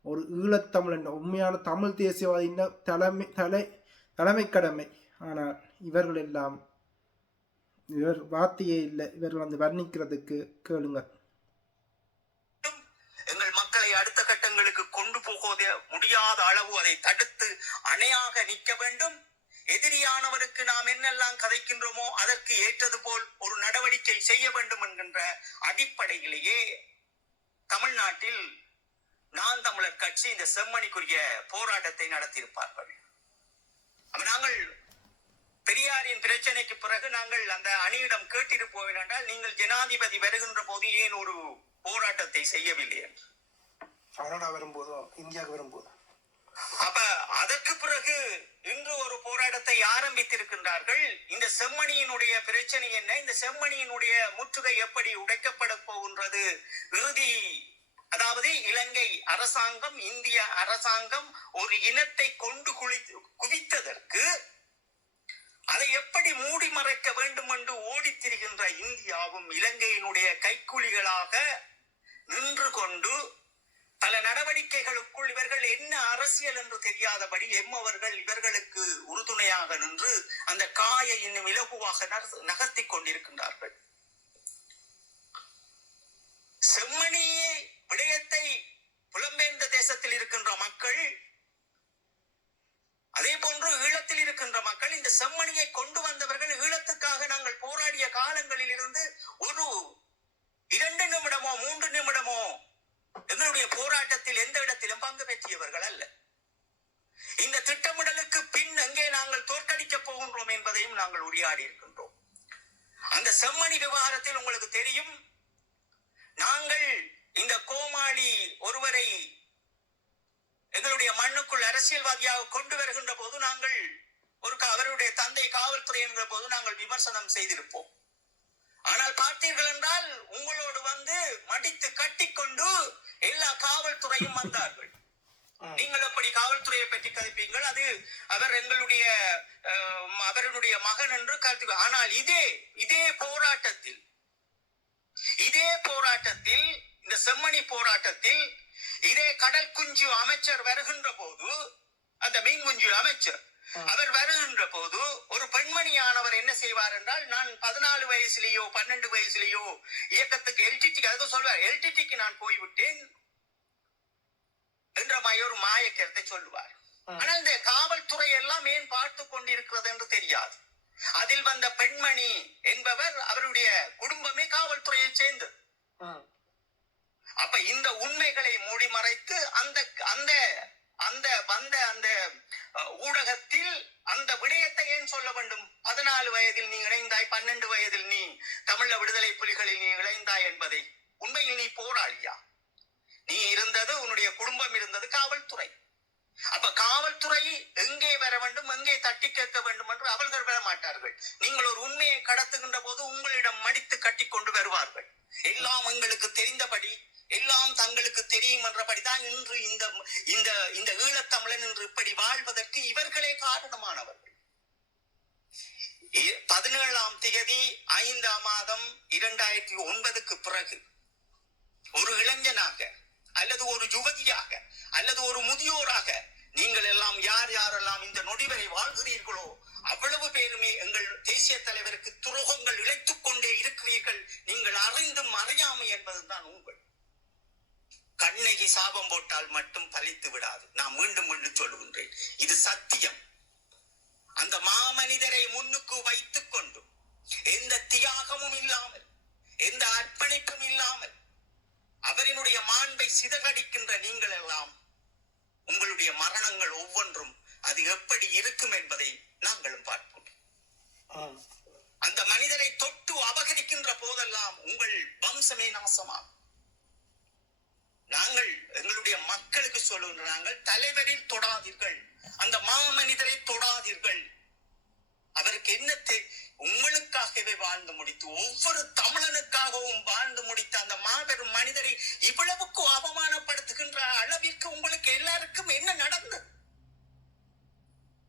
ஒரு ஈழத்தமிழன், உண்மையான தமிழ் தேசியவாதியின் தலைமை கடமை. ஆனால் இவர்கள் எல்லாம் வார்த்தையே இல்லை இவர்கள் வர்ணிக்கிறதுக்கு. கேளுங்க. எங்கள் மக்களை அடுத்த கட்டங்களுக்கு கொண்டு போக முடியாத அளவு அதை தடுத்து அணையாக நிற்க வேண்டும். எதிரியானவருக்கு நாம் என்னெல்லாம் கதைக்கின்றோமோ அதற்கு ஏற்றது போல் ஒரு நடவடிக்கை செய்ய வேண்டும் என்கின்ற அடிப்படையிலேயே தமிழ்நாட்டில் நான் தமிழர் கட்சி இந்த செம்மணிக்குரிய போராட்டத்தை நடத்தியிருப்பார்கள். நாங்கள் பெரியாரின் பிரச்சனைக்கு பிறகு நாங்கள் அந்த அணியிடம் கேட்டிருப்போம் என்றால், நீங்கள் ஜனாதிபதி வருகின்ற போது ஏன் ஒரு போராட்டத்தை செய்யவில்லை என்று. வரும்போதோ இந்தியாவுக்கு வரும்போது அப்ப அதற்கு பிறகு இன்று ஒரு போராட்டத்தை ஆரம்பித்திருக்கின்றார்கள். இந்த செம்மணியினுடைய பிரச்சனை என்ன, இந்த செம்மணியினுடைய முற்றுகை எப்படி உடைக்கப்பட போகின்றது, இறுதி அதாவது இலங்கை அரசாங்கம், இந்திய அரசாங்கம் ஒரு இனத்தை கொண்டு குவித்ததற்கு அதை எப்படி மூடி மறைக்க வேண்டும் என்று ஓடித்திருக்கின்ற இந்தியாவும் இலங்கையினுடைய கைக்கூலிகளாக நின்று கொண்டு பல நடவடிக்கைகளுக்குள் இவர்கள் என்ன அரசியல் என்று தெரியாதபடி எம்மவர்கள் இவர்களுக்கு உறுதுணையாக நின்று அந்த காயை இன்னும் இலகுவாக நகர்த்தி கொண்டிருக்கின்றார்கள். செம்மணியே விடயத்தை புலம்பெயர்ந்த தேசத்தில் இருக்கின்ற மக்கள், அதே போன்று ஈழத்தில் இருக்கின்ற மக்கள், இந்த செம்மணியை கொண்டு வந்தவர்கள் ஈழத்துக்காக நாங்கள் போராடிய காலங்களில் இருந்து ஒரு 2 நிமிடமோ 3 நிமிடமோ எங்களுடைய போராட்டத்தில் எந்த இடத்திலும் பங்கு பெற்றியவர்கள் அல்ல. இந்த திட்டமிடலுக்கு பின் எங்கே நாங்கள் தோற்கடிக்க போகின்றோம் என்பதையும் நாங்கள் உரையாடி இருக்கின்றோம். அந்த செம்மணி விவகாரத்தில் உங்களுக்கு தெரியும், நாங்கள் இந்த கோமாளி ஒருவரை எங்களுடைய மண்ணுக்குள் அரசியல்வாதியாக கொண்டு வருகின்ற போது நாங்கள் அவருடைய தந்தை காவல்துறை என்கிற போது நாங்கள் விமர்சனம் செய்திருப்போம். ஆனால் பார்த்தீர்கள் என்றால் உங்களோடு வந்து மடித்து கட்டிக்கொண்டு எல்லா காவல்துறையும் வந்தார்கள். நீங்கள் எப்படி காவல்துறையை பற்றி கதைப்பீங்கள், அது அவர் எங்களுடைய அவருடைய மகன் என்று கருத்து. ஆனால் இதே போராட்டத்தில் இந்த செம்மணி போராட்டத்தில் இதே கடல் குஞ்சு அமைச்சர் வருகின்ற போது, அந்த மீன் குஞ்சு அமைச்சர் அவர் வருகின்ற போது ஒரு பெண்மணியானவர் என்ன செய்வார் என்றால், நான் 14 வயசுலேயோ 12 வயசுலேயோ இயக்கத்துக்கு எல்டிடிக்கு அதுவும் சொல்வார், எல்டிடிக்கு நான் போய்விட்டேன் என்ற ஒரு மாய கருத்தை சொல்லுவார். ஆனால் இந்த காவல்துறை எல்லாம் ஏன் பார்த்து கொண்டிருக்கிறது என்று தெரியாது. அதில் வந்த பெண்மணி என்பவர் அவருடைய குடும்பமே காவல்துறையை சேர்ந்தது. அப்ப இந்த உண்மைகளை மூடி மறைத்து அந்த ஊடகத்தில் அந்த விடயத்தை ஏன் சொல்ல வேண்டும்? 14 வயதில் நீ இணைந்தாய், 12 வயதில் நீ தமிழ விடுதலை புலிகளில் நீ இணைந்தாய் என்பதை. உண்மையில் நீ போராளியா? நீ இருந்தது, உன்னுடைய குடும்பம் இருந்தது காவல்துறை. அப்ப காவல்துறை எங்கே வர வேண்டும், எங்கே தட்டி கேட்க வேண்டும் என்று அவர்கள் வர மாட்டார்கள். நீங்கள் ஒரு உண்மையை கடத்துகின்ற போது உங்களிடம் மடித்து கட்டி கொண்டு வருவார்கள். எல்லாம் எங்களுக்கு தெரிந்தபடி, எல்லாம் தங்களுக்கு தெரியும் என்றபடிதான் இன்று இந்த ஈழத்தமிழன் என்று இப்படி வாழ்வதற்கு இவர்களே காரணமானவர்கள். 17ஆம் தேதி 5ஆம் மாதம் 2009க்கு பிறகு ஒரு இளைஞனாக அல்லது ஒரு யுவதியாக அல்லது ஒரு முதியோராக நீங்கள் எல்லாம் யாரெல்லாம் இந்த நொடிவரை வாழ்கிறீர்களோ அவ்வளவு பேருமே எங்கள் தேசிய தலைவருக்கு துரோகங்கள் இழைத்துக் கொண்டே இருக்கிறீர்கள். நீங்கள் அறிந்தும் அறியாமை என்பதுதான் உங்கள். கண்ணகி சாபம் போட்டால் மட்டும் பலித்து விடாது. நான் மீண்டும் சொல்லுகின்றேன், இது சத்தியம். அந்த மாமனிதரை முன்னுக்கு வைத்துக் கொண்டு எந்த தியாகமும் இல்லாமல், எந்த அர்ப்பணிப்பும் இல்லாமல் அவரினுடைய மாண்பை சிதறடிக்கின்ற நீங்கள் எல்லாம், உங்களுடைய மரணங்கள் ஒவ்வொன்றும் அது எப்படி இருக்கும் என்பதை நாங்களும் பார்ப்போம். அந்த மனிதரை தொட்டு அபகரிக்கின்ற போதெல்லாம் உங்கள் வம்சமே நாசமாகும். நாங்கள் எங்களுடைய மக்களுக்கு சொல்லுகின்ற, நாங்கள் தலைவரில் தொடாதீர்கள், அந்த மாமனிதரை தொடாதீர்கள். அவருக்கு என்ன உங்களுக்காகவே வாழ்ந்து முடித்து, ஒவ்வொரு தமிழனுக்காகவும் வாழ்ந்து முடித்த அந்த மாபெரும் மனிதரை இவ்வளவுக்கு அவமானப்படுத்துகின்ற அளவிற்கு உங்களுக்கு எல்லாருக்கும் என்ன நடந்தது?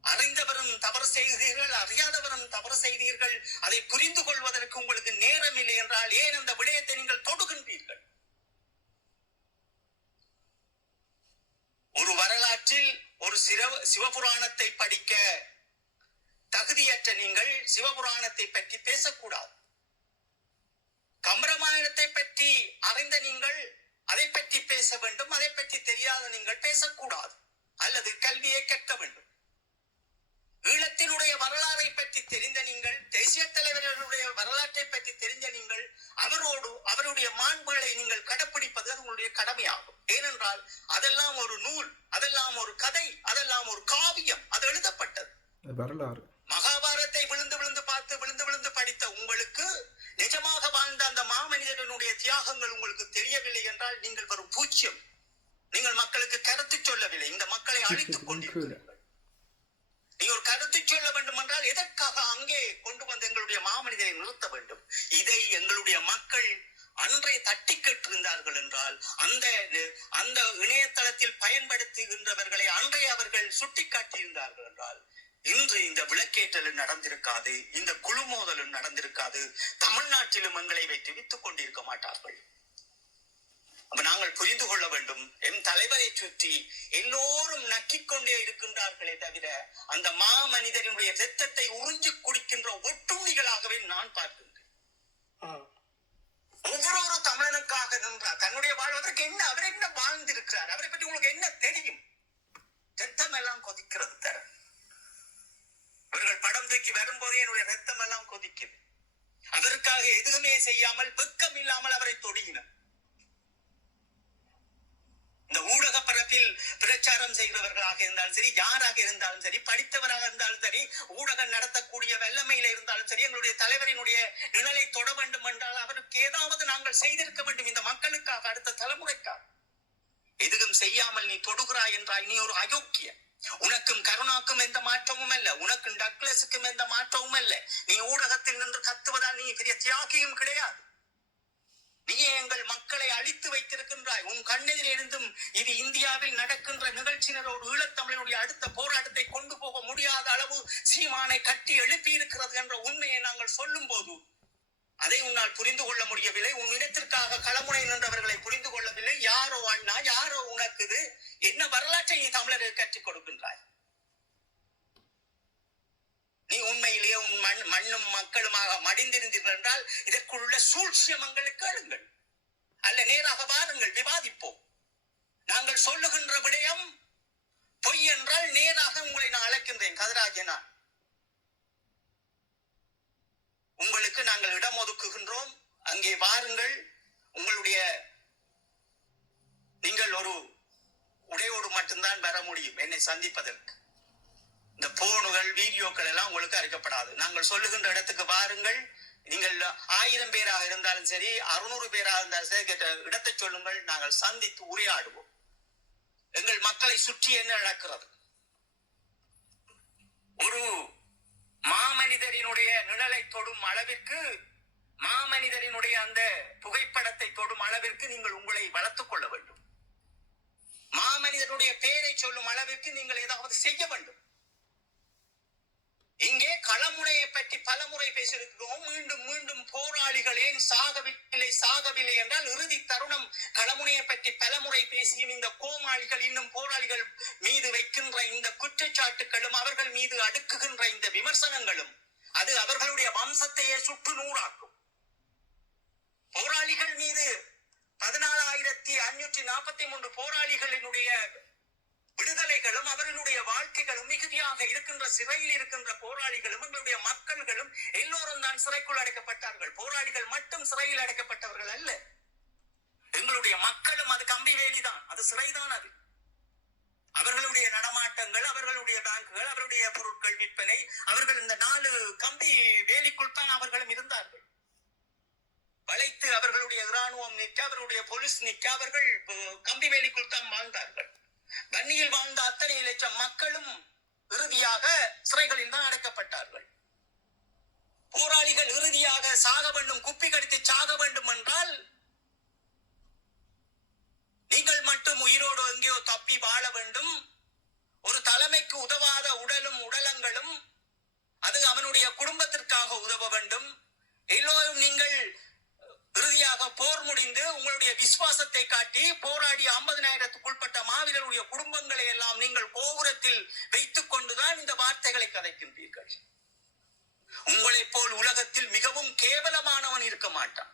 அறிந்தவரும் தவறு செய்தீர்கள், அறியாதவரும் தவறு செய்தீர்கள். அதை புரிந்து கொள்வதற்கு உங்களுக்கு நேரம் இல்லை என்றால் ஏன் அந்த விடயத்தை நீங்கள் தொடுகின்றீர்கள்? ஒரு வரலாற்றில் ஒரு சிவபுராணத்தை படிக்க தகுதியற்ற நீங்கள் சிவபுராணத்தை பற்றி பேசக்கூடாது. கம்பராமாயணத்தை பற்றி அறிந்த நீங்கள் அதை பற்றி பேச வேண்டும், அதை பற்றி தெரியாத நீங்கள் பேசக்கூடாது. அல்லது கல்வியை கற்க வேண்டும். ஈழத்தினுடைய வரலாறை பற்றி தெரிந்த நீங்கள், தேசிய தலைவர்களுடைய வரலாற்றை பற்றி தெரிந்த நீங்கள், அவருடைய மாண்புகளை நீங்கள் கடைப்பிடிப்பது உங்களுடைய கடமையாகும். ஏனென்றால் அதெல்லாம் ஒரு நூல், அதெல்லாம் ஒரு கதை, அதெல்லாம் ஒரு காவியம், அது எழுதப்பட்டது வரலாறு. மகாபாரத்தை விழுந்து விழுந்து படித்த உங்களுக்கு நிஜமாக வாழ்ந்த அந்த மாமனிதனுடைய தியாகங்கள் உங்களுக்கு தெரியவில்லை என்றால் நீங்கள் வரும் பூச்சியம். நீங்கள் மக்களுக்கு கருத்து சொல்லவில்லை, இந்த மக்களை அழித்துக் கொண்டிருக்கிறீர்கள். நீ ஒரு கருத்து சொல்ல வேண்டும் என்றால் எதற்காக அங்கே கொண்டு வந்து எங்களுடைய மாமனிதரை நிறுத்த வேண்டும்? இதை எங்களுடைய மக்கள் அன்றே தட்டி கேட்டிருந்தார்கள் என்றால், அந்த இணையதளத்தில் பயன்படுத்துகின்றவர்களை அன்றே அவர்கள் சுட்டிக்காட்டியிருந்தார்கள் என்றால், இன்று இந்த விளக்கேற்றலும் நடந்திருக்காது, இந்த குழு மோதலும் நடந்திருக்காது. தமிழ்நாட்டிலும் எங்களை வைத்து வித்துக் கொண்டிருக்க மாட்டார்கள். அப்ப நாங்கள் புரிந்து கொள்ள வேண்டும், எம் தலைவரை சுற்றி எல்லோரும் நக்கிக்கொண்டே இருக்கின்றார்களே தவிர அந்த மாமனிதனுடைய இரத்தத்தை உறிஞ்சி குடிக்கின்ற ஒட்டுண்ணிகளாகவே நான் பார்க்கின்றேன். ஒவ்வொரு தமிழனுக்காக நின்றார். தன்னுடைய வாழ்வதற்கு என்ன, அவர் என்ன வாழ்ந்திருக்கிறார், அவரை பற்றி உங்களுக்கு என்ன தெரியும்? ரத்தம் எல்லாம் கொதிக்கிறது தர. இவர்கள் படம் தூக்கி வரும்போதே என்னுடைய ரத்தம் எல்லாம் கொதிக்குது. அதற்காக எதுவுமே செய்யாமல் வெக்கம் இல்லாமல் அவரை தொடுகினர். இந்த ஊடக பரப்பில் பிரச்சாரம் செய்கிறவர்களாக இருந்தாலும் சரி, யாராக இருந்தாலும் சரி, படித்தவராக இருந்தாலும் சரி, ஊடகம் நடத்தக்கூடிய வல்லமையில இருந்தாலும் சரி, எங்களுடைய தலைவரினுடைய நிழலை தொட வேண்டும் என்றால் அவருக்கு ஏதாவது நாங்கள் செய்திருக்க வேண்டும் இந்த மக்களுக்காக, அடுத்த தலைமுறைக்காக. எதுவும் செய்யாமல் நீ தொடுகிறாய் என்றால் நீ ஒரு அயோக்கிய. உனக்கும் கருணாக்கும் எந்த மாற்றமும் அல்ல, உனக்கும் டக்ளஸுக்கும் எந்த மாற்றமும் அல்ல. நீ ஊடகத்தில் நின்று கத்துவதால் நீ பெரிய தியாகியும் கிடையாது. நீ எங்கள் மக்களை அழித்து வைத்திருக்கின்றாய். உன் கண்ணெதிரே இருந்தும் இது இந்தியாவில் நடக்கின்ற நிகழ்ச்சியினரோடு ஈழத்தமிழனுடைய அடுத்த போராட்டத்தை கொண்டு போக முடியாத அளவு சீமானை கட்டி எழுப்பி இருக்கிறது என்ற உண்மையை நாங்கள் சொல்லும் போது அதை உன்னால் புரிந்து கொள்ள முடியவில்லை. உன் இனத்திற்காக களமுனை நின்றவர்களை புரிந்து கொள்ளவில்லை. யாரோ அண்ணா, யாரோ உனக்குது, என்ன வரலாற்றை நீ தமிழருக்கு கற்றுக் கொடுக்கின்றாய்? நீ உண்மையிலேயே உன் மண்ணும் மக்களுமாக மடிந்திருந்தீர்கள் என்றால் இதற்குள்ள சூழ்ச்சியமங்களை கேளுங்கள், அல்ல நேராக வாருங்கள், விவாதிப்போம். நாங்கள் சொல்லுகின்ற விடயம் பொய் என்றால் நேராக உங்களை நான் அழைக்கின்றேன். கதிராஜனா, உங்களுக்கு நாங்கள் இடம் ஒதுக்குகின்றோம், அங்கே வாருங்கள். உங்களுடைய நீங்கள் ஒரு உடையோடு மட்டும்தான் வர முடியும் என்னை சந்திப்பதற்கு. இந்த போனுகள் வீடியோக்கள் எல்லாம் உங்களுக்கு அறிக்கப்படாது. நாங்கள் சொல்லுகின்ற இடத்துக்கு வாருங்கள். நீங்கள் 1000 பேராக இருந்தாலும் சரி, 600 பேராக இருந்தாலும் சரி, இடத்தை சொல்லுங்கள், நாங்கள் சந்தித்து உரையாடுவோம். எங்கள் மக்களை சுற்றி என்ன நடக்கிறது? ஒரு மாமனிதரினுடைய நிழலை தொடும் அளவிற்கு, மாமனிதரினுடைய அந்த புகைப்படத்தை தொடும் அளவிற்கு நீங்கள் உங்களை வளர்த்துக் கொள்ள வேண்டும். மாமனிதனுடைய பெயரை சொல்லும் அளவிற்கு நீங்கள் ஏதாவது செய்ய வேண்டும். இங்கே களமுனையை பற்றி பலமுறை பேசியிருக்கிறோம். மீண்டும் மீண்டும் போராளிகள் ஏன் சாகவில்லை என்றால் இறுதி தருணம். களமுனையை பற்றி பலமுறை பேசியும் இந்த கோமாளிகள் இன்னும் போராளிகள் மீது வைக்கின்ற இந்த குற்றச்சாட்டுகளும் அவர்கள் மீது அடுக்குகின்ற இந்த விமர்சனங்களும் அது அவர்களுடைய வம்சத்தையே சுட்டு நூறாக்கும். போராளிகள் மீது 14,543 போராளிகளினுடைய விடுதலைகளும் அவர்களுடைய வாழ்க்கைகளும் மிகுதியாக இருக்கின்ற சிறையில் இருக்கின்ற போராளிகளும் எங்களுடைய மக்கள்களும் எல்லோரும் தான் சிறைக்குள் அடைக்கப்பட்டார்கள். போராளிகள் மட்டும் சிறையில் அடைக்கப்பட்டவர்கள் அல்ல, எங்களுடைய மக்களும். அது கம்பி வேலிதான், அது சிறைதான். அது அவர்களுடைய நடமாட்டங்கள், அவர்களுடைய பேங்குகள், அவருடைய பொருட்கள் விற்பனை, அவர்கள் இந்த 4 கம்பி வேலிக்குள் தான் அவர்களும் இருந்தார்கள். வளைத்து அவர்களுடைய இராணுவம் நிற்க, அவர்களுடைய போலீஸ் நிற்க, அவர்கள் கம்பி வேலிக்குள் தான் வாழ்ந்தார்கள். வன்னியில் வாழ்ந்த அத்தனை லட்சம் மக்களும் இறுதியாக சிறைகளில் தான் அடைக்கப்பட்டார்கள். போராளிகள் இறுதியாக சாக வேண்டும், குப்பி கடித்து சாக வேண்டும் என்றால் நீங்கள் மட்டும் உயிரோடு எங்கேயோ தப்பி வாழ வேண்டும். ஒரு தலைமைக்கு உதவாத உடலும் உடலங்களும் அது அவனுடைய குடும்பத்திற்காக உதவ வேண்டும். எல்லோரும் நீங்கள் இறுதியாக போர் முடிந்து உங்களுடைய விசுவாசத்தை காட்டி போராடி 50,000த்துக்குள்பட்ட மாவீரருடைய குடும்பங்களை எல்லாம் நீங்கள் கோபுரத்தில் வைத்துக் கொண்டுதான் இந்த வார்த்தைகளை கதைக்கின்றீர்கள். உங்களைப் போல் உலகத்தில் மிகவும் கேவலமானவன் இருக்க மாட்டான்.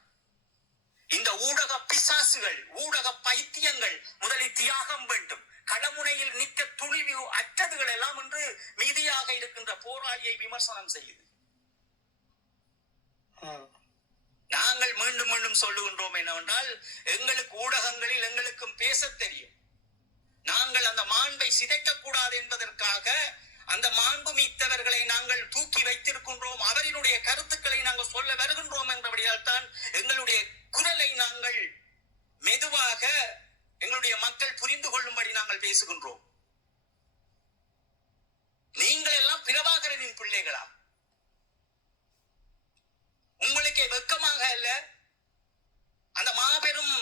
இந்த ஊடக பிசாசுகள், ஊடக பைத்தியங்கள் முதலில் தியாகம் வேண்டும். களமுனையில் நிற்க துணிவு அற்றதுகள் எல்லாம் என்று மீதியாக இருக்கின்ற போராளியை விமர்சனம் செய்யுது. நாங்கள் மீண்டும் மீண்டும் சொல்லுகின்றோம் என்னவென்றால், எங்களுக்கு ஊடகங்களில் எங்களுக்கும் பேச தெரியும். நாங்கள் அந்த மாண்பை சிதைக்க கூடாது என்பதற்காக அந்த மாண்பு மீத்தவர்களை நாங்கள் தூக்கி வைத்திருக்கின்றோம். அவரினுடைய கருத்துக்களை நாங்கள் சொல்ல வருகின்றோம் என்றபடியால் தான் எங்களுடைய குரலை நாங்கள் மெதுவாக எங்களுடைய மக்கள் புரிந்து கொள்ளும்படி நாங்கள் பேசுகின்றோம். நீங்கள் எல்லாம் பிரபாகரனின் பிள்ளைகளா? உங்களுக்கே வெட்கமாக அல்ல? அந்த மாபெரும்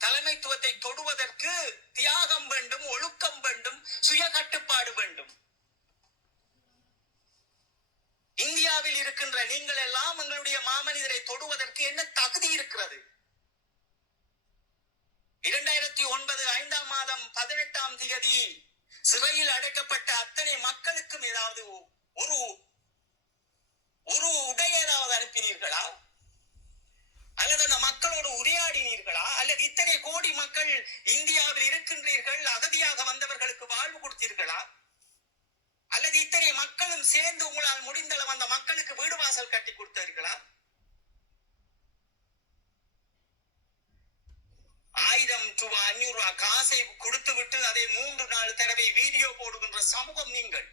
தலைமைத்துவத்தை தொடுவதற்கு தியாகம் வேண்டும், ஒழுக்கம் வேண்டும், சுய கட்டுப்பாடு வேண்டும். இந்தியாவில் இருக்கின்ற நீங்கள் எல்லாம் எங்களுடைய மாமனிதரை தொடுவதற்கு என்ன தகுதி இருக்கிறது? மாதம் 18ஆம் தேதி சிறையில் அடைக்கப்பட்ட அத்தனை மக்களுக்கும் ஏதாவது ஒரு ஒரு உடை ஏதாவது அனுப்பினீர்களா? அல்லது அந்த மக்களோடு உரையாடினீர்களா? அல்லது இத்தனை கோடி மக்கள் இந்தியாவில் இருக்கின்றீர்கள், அகதியாக வந்தவர்களுக்கு வாழ்வு கொடுத்தீர்களா? அல்லது இத்தனை மக்களும் சேர்ந்து உங்களால் முடிந்தளவு அந்த மக்களுக்கு வீடு வாசல் கட்டி கொடுத்தீர்களா? 1000 to 500 ரூபாய் காசை கொடுத்து விட்டு அதை 3-4 தடவை வீடியோ போடுகின்ற சமூகம் நீங்கள்.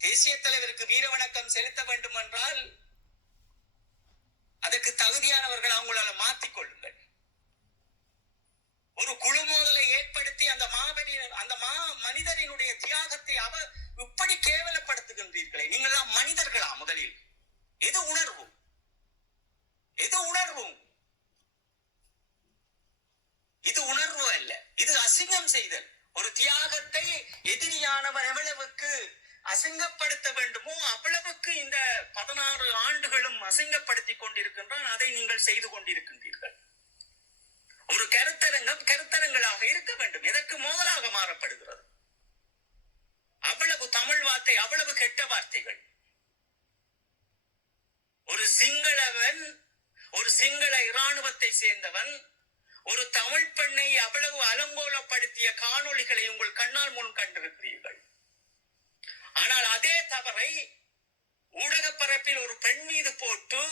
தேசிய தலைவருக்கு வீர வணக்கம் செலுத்த வேண்டும் என்றால் அதற்கு தகுதியானவர்கள் அவங்களால மாற்றிக் கொள்ளுங்கள். ஒரு குழு மோதலை ஏற்படுத்தி அந்த மனிதரினுடைய தியாகத்தை இப்படி கேவலப்படுத்துகின்றீர்களே, நீங்கள் மனிதர்களா? முதலில் எது உணர்வு? எது உணர்வு? இது உணர்வு அல்ல, இது அசிங்கம் செய்தல். ஒரு தியாகத்தை எதிரியானவர் எவ்வளவுக்கு அசிங்கப்படுத்த வேண்டுமோ அவ்வளவுக்கு இந்த 16 ஆண்டுகளும் அசிங்கப்படுத்திக் கொண்டிருக்கின்றான். அதை நீங்கள் செய்து கொண்டிருக்கின்றீர்கள். ஒரு கருத்தரங்களாக இருக்க வேண்டும். எதற்கு மோதலாக மாறப்படுகிறது? அவ்வளவு தமிழ் வார்த்தை, அவ்வளவு கெட்ட வார்த்தைகள். ஒரு சிங்கள இராணுவத்தை சேர்ந்தவன் ஒரு தமிழ் பெண்ணை அவ்வளவு அலங்கோலப்படுத்திய காணொளிகளை உங்கள் கண்ணால் முன் கண்டிருக்கிறீர்கள். ஆனால் அதே தவறை ஊடக பரப்பில் ஒரு பெண் மீது போட்டு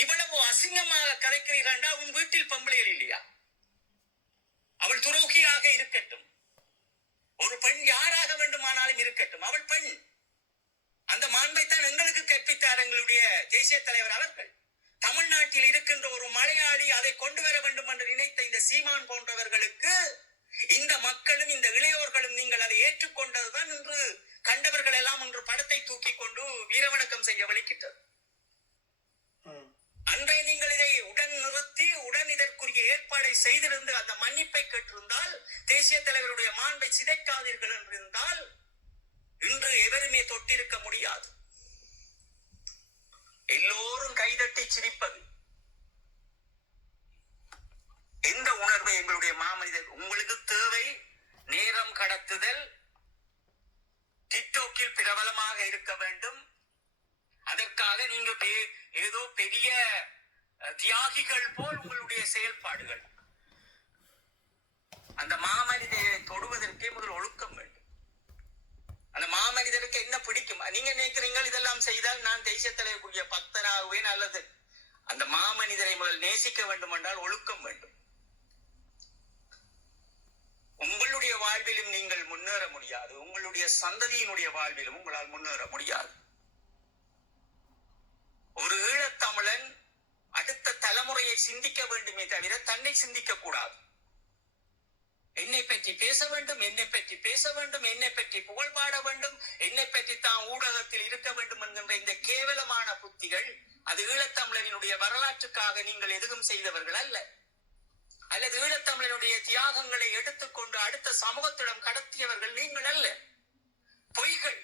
இவ்வளவு அசிங்கமாக கதைக்கிறீர்கள். உன் வீட்டில் பொம்பளைகள் இல்லையா? அவள் துரோகியாக இருக்கட்டும், ஒரு பெண் யாராக வேண்டுமானாலும் இருக்கட்டும், அவள் பெண். அந்த மாண்பைத்தான் எங்களுக்கு கற்பித்தார் எங்களுடைய தேசிய தலைவர் அவர்கள். தமிழ்நாட்டில் இருக்கின்ற ஒரு மலையாளி அதை கொண்டு வர வேண்டும் என்று நினைத்த இந்த சீமான் போன்றவர்களுக்கு இந்த மக்களும் இந்த இளையோர்களும் நீங்கள் அதை ஏற்றுக்கொண்டதுதான் இன்று கண்டவர்கள் எல்லாம் இன்று படத்தை தூக்கி கொண்டு வீரவணக்கம் செய்ய வலிக்கிட்டது. அன்றை நீங்கள் இதை உடன் நிறுத்தி இதற்குரிய ஏற்பாடை செய்திருந்து அந்த மன்னிப்பை கேட்டிருந்தால், தேசிய தலைவருடைய மாண்பை சிதைக்காதீர்கள் என்றிருந்தால் இன்று எவருமே தொட்டிருக்க முடியாது. எல்லோரும் கைதட்டி சிரிப்பது எந்த உணர்வை எங்களுடைய மாமனிதர்? உங்களுக்கு தேவை நேரம் கடத்துதல், டிக்டாக்கில் பிரபலமாக இருக்க வேண்டும். அதற்காக நீங்க ஏதோ பெரிய தியாகிகள் போல் உங்களுடைய செயல்பாடுகள். அந்த மாமனிதரை தொடுவதற்கே முதல் ஒழுக்கம் வேண்டும். அந்த மாமனிதருக்கு என்ன பிடிக்கும்? நீங்க நினைக்கிறீங்க இதெல்லாம் செய்தால் நான் தேசிய தலைவருடைய பக்தனாகுவேன். அல்லது அந்த மாமனிதரை முதல் நேசிக்க வேண்டும் என்றால் ஒழுக்கம் வேண்டும். உங்களுடைய வாழ்விலும் நீங்கள் முன்னேற முடியாது, உங்களுடைய சந்ததியினுடைய வாழ்விலும் உங்களால் முன்னேற முடியாது. ஒரு ஈழத்தமிழன் அடுத்த தலைமுறையை சிந்திக்க வேண்டுமே தவிர தன்னை சிந்திக்க கூடாது. என்னை பற்றி பேச வேண்டும், என்னை பற்றி பேச வேண்டும், என்னை பற்றி புகழ் பாட வேண்டும், என்னை பற்றி தான் ஊடகத்தில் இருக்க வேண்டும் என்கின்ற இந்த கேவலமான புத்திகள், அது ஈழத்தமிழனுடைய வரலாற்றுக்காக நீங்கள் எதுவும் செய்தவர்கள் அல்ல. அல்லது ஈழத்தமிழனுடைய தியாகங்களை எடுத்துக்கொண்டு அடுத்த சமூகத்திடம் கடத்தியவர்கள் நீங்கள் அல்ல. பொய்கள்.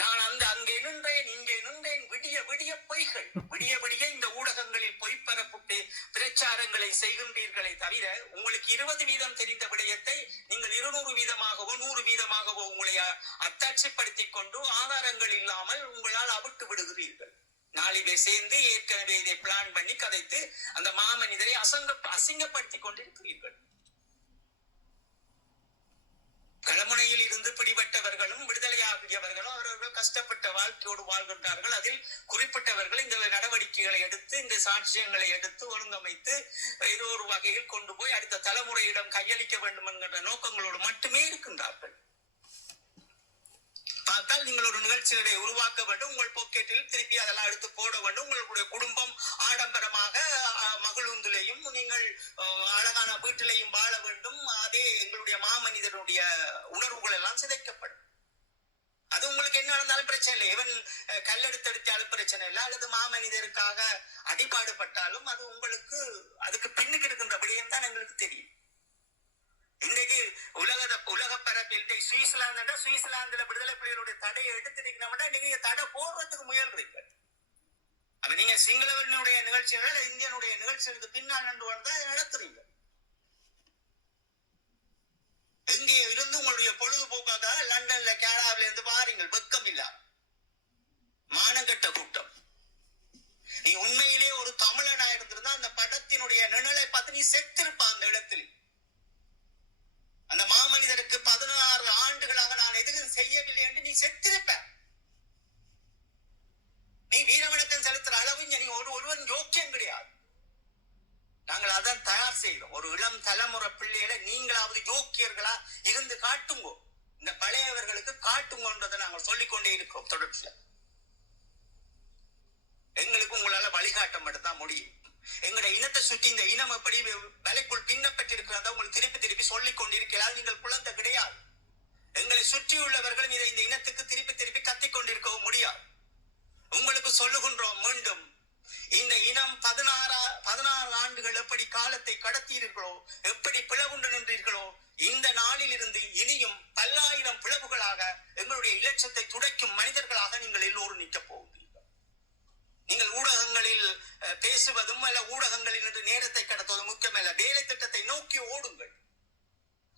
நான் அங்கே நின்றேன், இங்கே நின்றேன், விடிய பொய்கள். விடிய இந்த ஊடகங்களில் பொய்ப்பரப்பு பிரச்சாரங்களை செய்கின்றீர்களே தவிர உங்களுக்கு 20% தெரிந்த விடயத்தை நீங்கள் 200%, 100% உங்களை அத்தாட்சிப்படுத்திக் கொண்டு ஆதாரங்கள் இல்லாமல் உங்களால் அவிட்டு விடுகிறீர்கள். 4 பேர் சேர்ந்து ஏற்கனவே இதை பிளான் பண்ணி கதைத்து அந்த மாமனிதரை அசிங்கப்படுத்திக் கொண்டிருக்கிறீர்கள். களமுனையில் இருந்து பிடிபட்டவர்களும் விடுதலையாகியவர்களும் அவர்கள் கஷ்டப்பட்ட வாழ்க்கையோடு வாழ்கின்றார்கள். அதில் குறிப்பிட்டவர்கள் இந்த நடவடிக்கைகளை எடுத்து, இந்த சாட்சியங்களை எடுத்து ஒழுங்கமைத்து ஏதோ ஒரு வகையில் கொண்டு போய் அடுத்த தலைமுறையிடம் கையளிக்க வேண்டும் என்கின்ற நோக்கங்களோடு மட்டுமே இருக்கின்றார்கள். பார்த்தால் நீங்கள் ஒரு நிகழ்ச்சிகளை உருவாக்க வேண்டும், உங்கள் பாக்கெட்டில் திருப்பி அதெல்லாம் எடுத்து போட வேண்டும், உங்களுடைய குடும்பம் ஆடம்பரமாக மகிழுந்திலையும் நீங்கள் அழகான வீட்டிலையும் வாழ வேண்டும். அதே எங்களுடைய மாமனிதனுடைய உணர்வுகள் எல்லாம் சிதைக்கப்படும். அது உங்களுக்கு என்ன நடந்தாலும் பிரச்சனை இல்லை. இவன் கல்லெடுத்தெடுத்தாலும் பிரச்சனை இல்லை. அல்லது மாமனிதருக்காக அடிபாடுபட்டாலும் அது உங்களுக்கு அதுக்கு பின்னுக்கு இருக்கின்ற விடயம் தான் எங்களுக்கு தெரியும். இன்றைக்கு உலக பரப்பில் சுவிட்சர்லாந்துல விடுதலை புலிகளுடைய தடையை எடுத்துட்டீங்கன்னா நீங்க தடை போடுறதுக்கு முயல்றீங்க. அப்ப நீங்க சிங்களவனுடைய நிகழ்ச்சிகள் இந்தியனுடைய நிகழ்ச்சிகளுக்கு பின்னால் நின்று வந்தா நடத்துறீங்க. எங்கே இருந்து உங்களுடைய பொழுதுபோக்காக லண்டன்ல கனடாவில இருந்து பாருங்கள், வெக்கம் இல்ல, மானங்கட்ட கூட்டம். நீ உண்மையிலே ஒரு தமிழனா இருந்திருந்தா அந்த படத்தினுடைய நிழலை பார்த்து நீ செத்திருப்ப அந்த இடத்தில். அந்த மாமனிதருக்கு 16 ஆண்டுகளாக நான் எதுவும் செய்யவில்லை என்று நீ செத்திருப்ப. நீ வீரவணக்கம் செலுத்துற அளவு நீ ஒருவன் யோக்கியம் கிடையாது. நாங்கள் அதான் தயார் செய்தோம். ஒரு இளம் தலைமுறை பிள்ளைகளை நீங்களாவது யோக்கியர்களா இருந்து காட்டுங்கோ, இந்த பழையவர்களுக்கு காட்டுங்கன்றதை நாங்கள் சொல்லிக்கொண்டே இருக்கோம் தொடர்ச்சியா. எங்களுக்கு உங்களால வழிகாட்ட மட்டும்தான் முடியும். எங்களுடைய இனத்தை சுற்றி இந்த இனம் எப்படி வலைக்குள் பின்னப்பட்டிருக்கிறதா உங்களுக்கு திருப்பி திருப்பி சொல்லிக் கொண்டிருக்கிறார். நீங்கள் குழந்தை கிடையாது. எங்களை சுற்றியுள்ளவர்களும் இதை இந்த இனத்துக்கு திருப்பி திருப்பி கத்திக் கொண்டிருக்கவும் முடியாது. உங்களுக்கு சொல்லுகின்றோம் மீண்டும், இந்த இனம் 16 ஆண்டுகள் எப்படி காலத்தை கடத்தீர்களோ, எப்படி பிளவுண்டு நின்றீர்களோ, இந்த நாளில் இருந்து இனியும் பல்லாயிரம் பிளவுகளாக எங்களுடைய இலட்சத்தை துடைக்கும் மனிதர்களாக நீங்கள் எல்லோரும் நிற்க போகிறீர்கள். நீங்கள் ஊடகங்களில் பேசுவதும் அல்ல, ஊடகங்களில் இன்று நேரத்தை கடத்துவதும் முக்கியமல்ல. வேலை திட்டத்தை நோக்கி ஓடுங்கள்.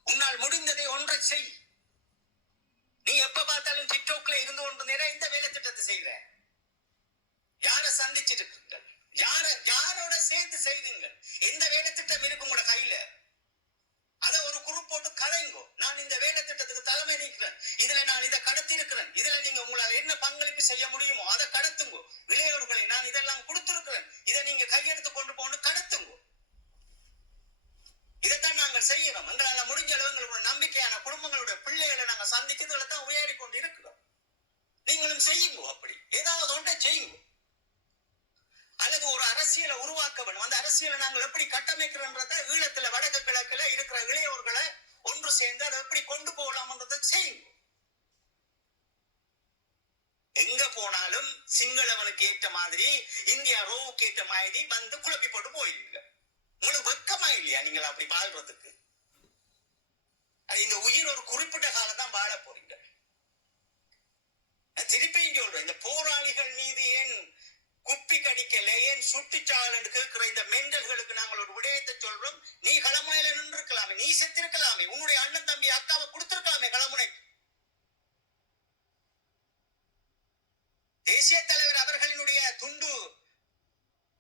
உன்னால் முடிந்ததை ஒன்றை செய். நீ எப்ப பார்த்தாலும் டிக்டாக்ல இருந்து கொண்டு நேரம் இந்த வேலை திட்டத்தை செய்கிற. யார சந்திச்சிட்டு இருக்கீங்கள்? யாரோட சேர்ந்து செய்தீங்கள்? எந்த வேலை திட்டம் இருக்கு உங்களோட கையில? அத ஒரு குரூப் போட்டு கலைங்கோ. நான் இந்த வேலை திட்டத்துக்கு தலைமை நிற்கிறேன், இதுல நான் இதை கடத்தி இருக்கிறேன், இதுல நீங்க உங்களால் என்ன பங்களிப்பு செய்ய முடியுமோ அதை கடத்துங்கோ. இளையோர்களை நான் இதெல்லாம் கொடுத்திருக்கிறேன், இதை நீங்க கையெடுத்து கொண்டு போன்னு கடத்துங்கோ. இதைத்தான் நாங்கள் செய்யறோம். எங்களால முடிஞ்ச அளவு எங்களுடைய நம்பிக்கையான குடும்பங்களுடைய பிள்ளைகளை நாங்க சந்திக்கிறதுல தான் உயரி கொண்டு இருக்கிறோம். நீங்களும் செய்யுங்கோ. அப்படி ஏதாவது ஒன்றை செய்யுங்கோ. அல்லது ஒரு அரசியலை உருவாக்க வேண்டும். அந்த அரசியலை நாங்கள் எப்படி கட்டமைக்கிறோன்றத ஈழத்துல வடக்கு கிழக்குல இருக்கிற இளையோர்களை ஒன்று சேர்ந்து அதை எப்படி கொண்டு போகலாம்ன்றதை செய்யுங்க. எங்க போனாலும் சிங்களவனுக்கு ஏற்ற மாதிரி, இந்தியா ரோவுக்கு ஏற்ற மாதிரி வந்து குழப்பி போட்டு போயிருங்க. உங்களுக்கு வெக்கமா இல்லையா நீங்கள் அப்படி வாழ்றதுக்கு? இந்த உயிர் ஒரு குறிப்பிட்ட காலம் தான் வாழ போறீங்க. திருப்பியும் சொல்றேன், இந்த போராளிகள் மீது ஏன் குப்பி கடிக்கல, ஏன் சுட்டிச்சால் என்று கேட்கிற இந்த மெண்டல்களுக்கு நாங்கள் ஒரு விடயத்தை சொல்றோம். நீ களமுனையில நின்று இருக்கலாமே, நீ செத்திருக்கலாமே, உன்னுடைய அண்ணன் தம்பி அக்காவை கொடுத்திருக்கலாமே களமுனைக்கு. தேசிய தலைவர் அவர்களினுடைய துண்டு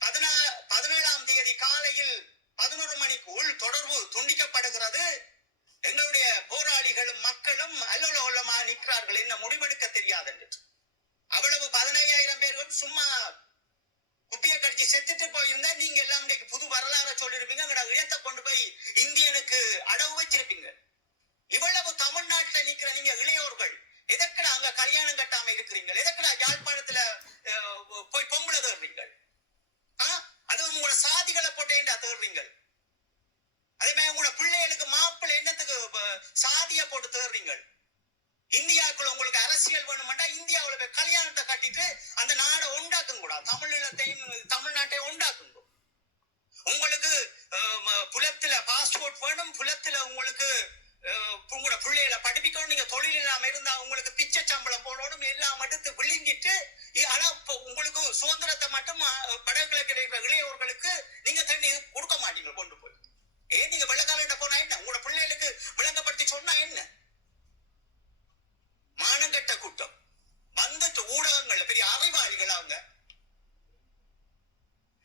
17ஆம் தேதி காலையில் 11 மணிக்குள் தொடர்பு துண்டிக்கப்படுகிறது. எங்களுடைய போராளிகளும் மக்களும் அல்லோலமா நிற்கிறார்கள், என்ன முடிவெடுக்க தெரியாது என்று. அவ்வளவு 15,000 பேர் சும்மா குப்பியை கடிச்சு செத்துட்டு போயிருந்தா நீங்க எல்லாம் புது வரலாறு சொல்லிருப்பீங்க. இடத்தை கொண்டு போய் இந்தியனுக்கு அடவு வச்சிருப்பீங்க. இவ்வளவு தமிழ்நாட்டில் நிக்கிற நீங்க இளையோர்கள் எதற்கடா அங்க கல்யாணம் கட்டாம இருக்கிறீங்க? எதற்கடா யாழ்ப்பாணத்துல போய் பொம்பளை தேடுறீங்க? அதுவும் உங்களோட சாதிகளை போட்டு ஏண்டா தேடுறீங்க? அதே மாதிரி உங்களோட பிள்ளைகளுக்கு மாப்பிள்ளை என்னத்துக்கு சாதியை போட்டு தேடுறீங்க? இந்தியாவுக்குள்ள உங்களுக்கு அரசியல் வேணுமெண்டா இந்தியாவுல போய் கல்யாணத்தை கட்டிட்டு அந்த நாடை உண்டாக்குங்க கூட. தமிழ்நாட்டையும் உண்டாக்குங்க. உங்களுக்கு புலத்துல பாஸ்போர்ட் வேணும், புலத்துல உங்களுக்கு உங்களோட பிள்ளைகளை படிப்பிக்கணும். நீங்க தொழில் இல்லாம இருந்தா உங்களுக்கு பிச்சை சம்பளம் போடணும். எல்லாம் எடுத்து விழுங்கிட்டு, ஆனா உங்களுக்கு சுதந்திரத்தை மட்டும் வடகிழக்கு இருக்கிற இளையோர்களுக்கு நீங்க தண்ணி கொடுக்க மாட்டீங்க கொண்டு போய். ஏன் நீங்க வெள்ளக்காரர்கிட்ட போனா என்ன? உங்களோட பிள்ளைகளுக்கு விளங்கப்படுத்தி சொன்னா என்ன? மானங்கட்ட கூட்டம் வந்துட்டு ஊடகங்கள்ல பெரிய அறிவாளிகள்.